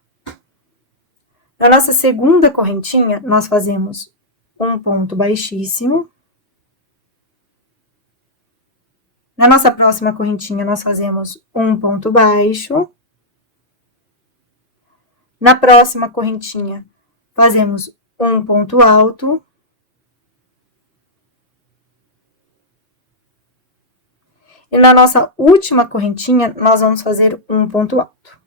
Na nossa segunda correntinha, nós fazemos um ponto baixíssimo. Na nossa próxima correntinha, nós fazemos um ponto baixo. Na próxima correntinha, fazemos um ponto alto. E na nossa última correntinha, nós vamos fazer um ponto alto.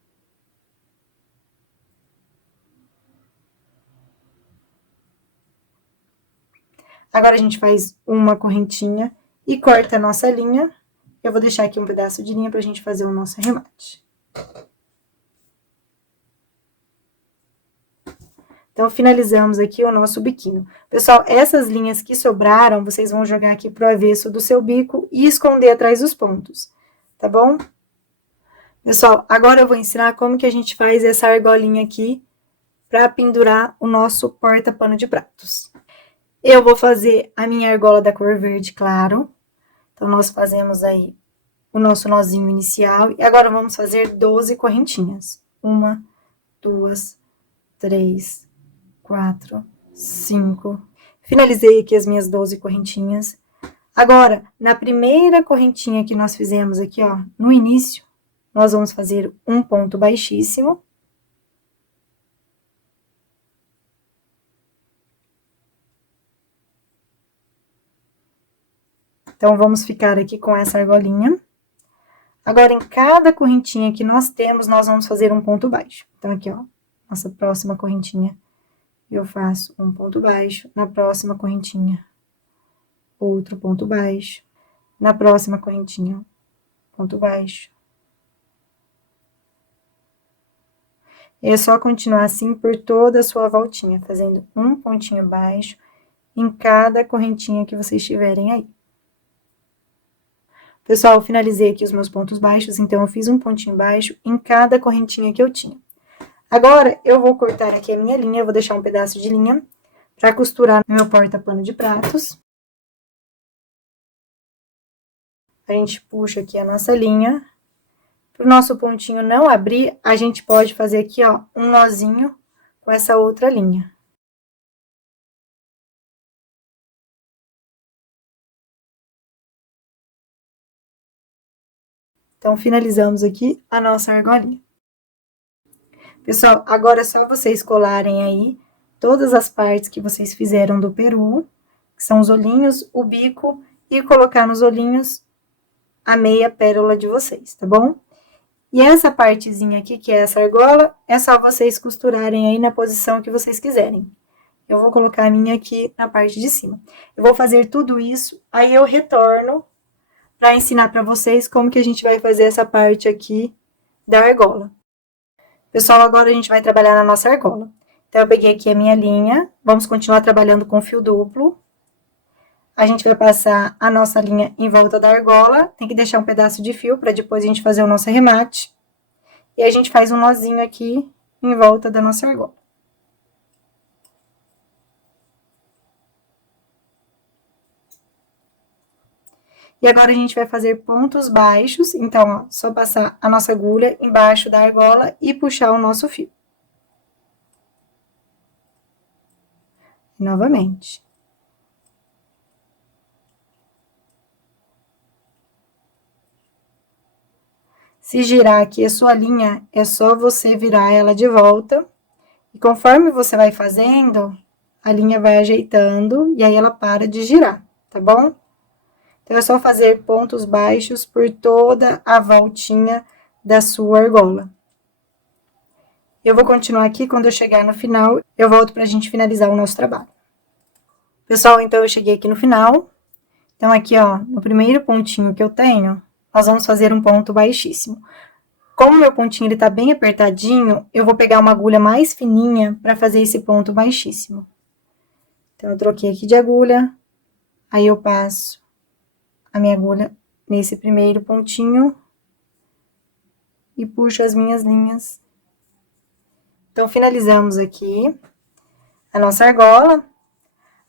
Agora, a gente faz uma correntinha e corta a nossa linha. Eu vou deixar aqui um pedaço de linha pra gente fazer o nosso arremate. Então, finalizamos aqui o nosso biquinho. Pessoal, essas linhas que sobraram, vocês vão jogar aqui pro avesso do seu bico e esconder atrás dos pontos, tá bom? Pessoal, agora eu vou ensinar como que a gente faz essa argolinha aqui pra pendurar o nosso porta-pano de pratos. Eu vou fazer a minha argola da cor verde claro. Então, nós fazemos aí o nosso nozinho inicial. E agora, vamos fazer 12 correntinhas. 1, 2, 3, 4, 5. Finalizei aqui as minhas 12 correntinhas. Agora, na primeira correntinha que nós fizemos aqui, ó, no início, nós vamos fazer um ponto baixíssimo. Então, vamos ficar aqui com essa argolinha. Agora, em cada correntinha que nós temos, nós vamos fazer um ponto baixo. Então, aqui, ó, nossa próxima correntinha, eu faço um ponto baixo. Na próxima correntinha, outro ponto baixo. Na próxima correntinha, ponto baixo. E é só continuar assim por toda a sua voltinha, fazendo um pontinho baixo em cada correntinha que vocês tiverem aí. Pessoal, eu finalizei aqui os meus pontos baixos, então eu fiz um pontinho baixo em cada correntinha que eu tinha. Agora, eu vou cortar aqui a minha linha, eu vou deixar um pedaço de linha para costurar no meu porta-pano de pratos. A gente puxa aqui a nossa linha. Para o nosso pontinho não abrir, a gente pode fazer aqui, ó, um nozinho com essa outra linha. Então, finalizamos aqui a nossa argolinha. Pessoal, agora é só vocês colarem aí todas as partes que vocês fizeram do peru, que são os olhinhos, o bico, e colocar nos olhinhos a meia pérola de vocês, tá bom? E essa partezinha aqui, que é essa argola, é só vocês costurarem aí na posição que vocês quiserem. Eu vou colocar a minha aqui na parte de cima. Eu vou fazer tudo isso, aí eu retorno para ensinar para vocês como que a gente vai fazer essa parte aqui da argola. Pessoal, agora a gente vai trabalhar na nossa argola. Então, eu peguei aqui a minha linha, vamos continuar trabalhando com fio duplo. A gente vai passar a nossa linha em volta da argola, tem que deixar um pedaço de fio para depois a gente fazer o nosso arremate. E a gente faz um nozinho aqui em volta da nossa argola. E agora a gente vai fazer pontos baixos, então, ó, só passar a nossa agulha embaixo da argola e puxar o nosso fio. Novamente. Se girar aqui a sua linha, é só você virar ela de volta. E conforme você vai fazendo, a linha vai ajeitando e aí ela para de girar, tá bom? Então, é só fazer pontos baixos por toda a voltinha da sua argola. Eu vou continuar aqui, quando eu chegar no final, eu volto pra gente finalizar o nosso trabalho. Pessoal, então, eu cheguei aqui no final. Então, aqui, ó, no primeiro pontinho que eu tenho, nós vamos fazer um ponto baixíssimo. Como meu pontinho, ele tá bem apertadinho, eu vou pegar uma agulha mais fininha pra fazer esse ponto baixíssimo. Então, eu troquei aqui de agulha, aí eu passo a minha agulha nesse primeiro pontinho e puxo as minhas linhas. Então, finalizamos aqui a nossa argola.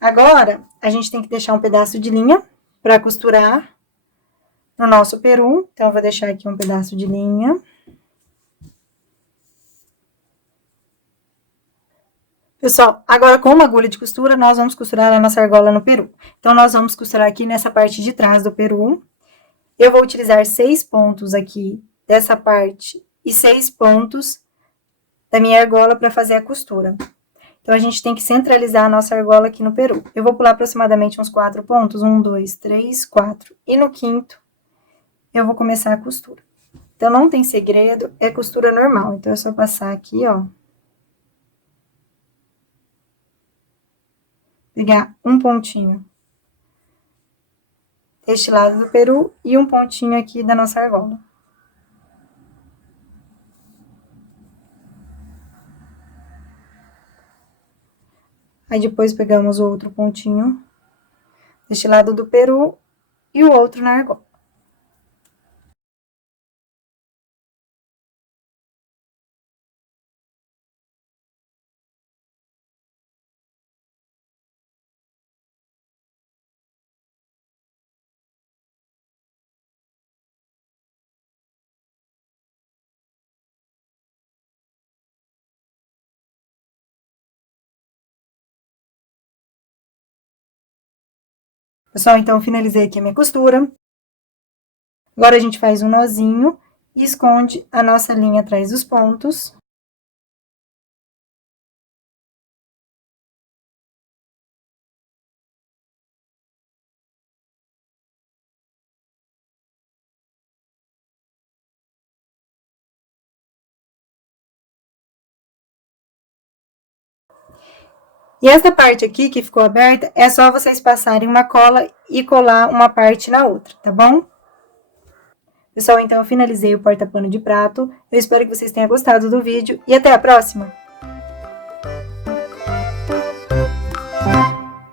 Agora, a gente tem que deixar um pedaço de linha para costurar no nosso peru. Então, eu vou deixar aqui um pedaço de linha. Pessoal, agora com uma agulha de costura, nós vamos costurar a nossa argola no peru. Então, nós vamos costurar aqui nessa parte de trás do peru. Eu vou utilizar 6 pontos aqui dessa parte e 6 pontos da minha argola para fazer a costura. Então, a gente tem que centralizar a nossa argola aqui no peru. Eu vou pular aproximadamente uns 4 pontos, 1, 2, 3, 4. E no quinto, eu vou começar a costura. Então, não tem segredo, é costura normal. Então, é só passar aqui, ó. Pegar um pontinho deste lado do peru e um pontinho aqui da nossa argola. Aí, depois, pegamos o outro pontinho deste lado do peru e o outro na argola. Pessoal, então, eu finalizei aqui a minha costura. Agora, a gente faz um nozinho e esconde a nossa linha atrás dos pontos. E essa parte aqui que ficou aberta, é só vocês passarem uma cola e colar uma parte na outra, tá bom? Pessoal, então eu finalizei o porta-pano de prato. Eu espero que vocês tenham gostado do vídeo e até a próxima!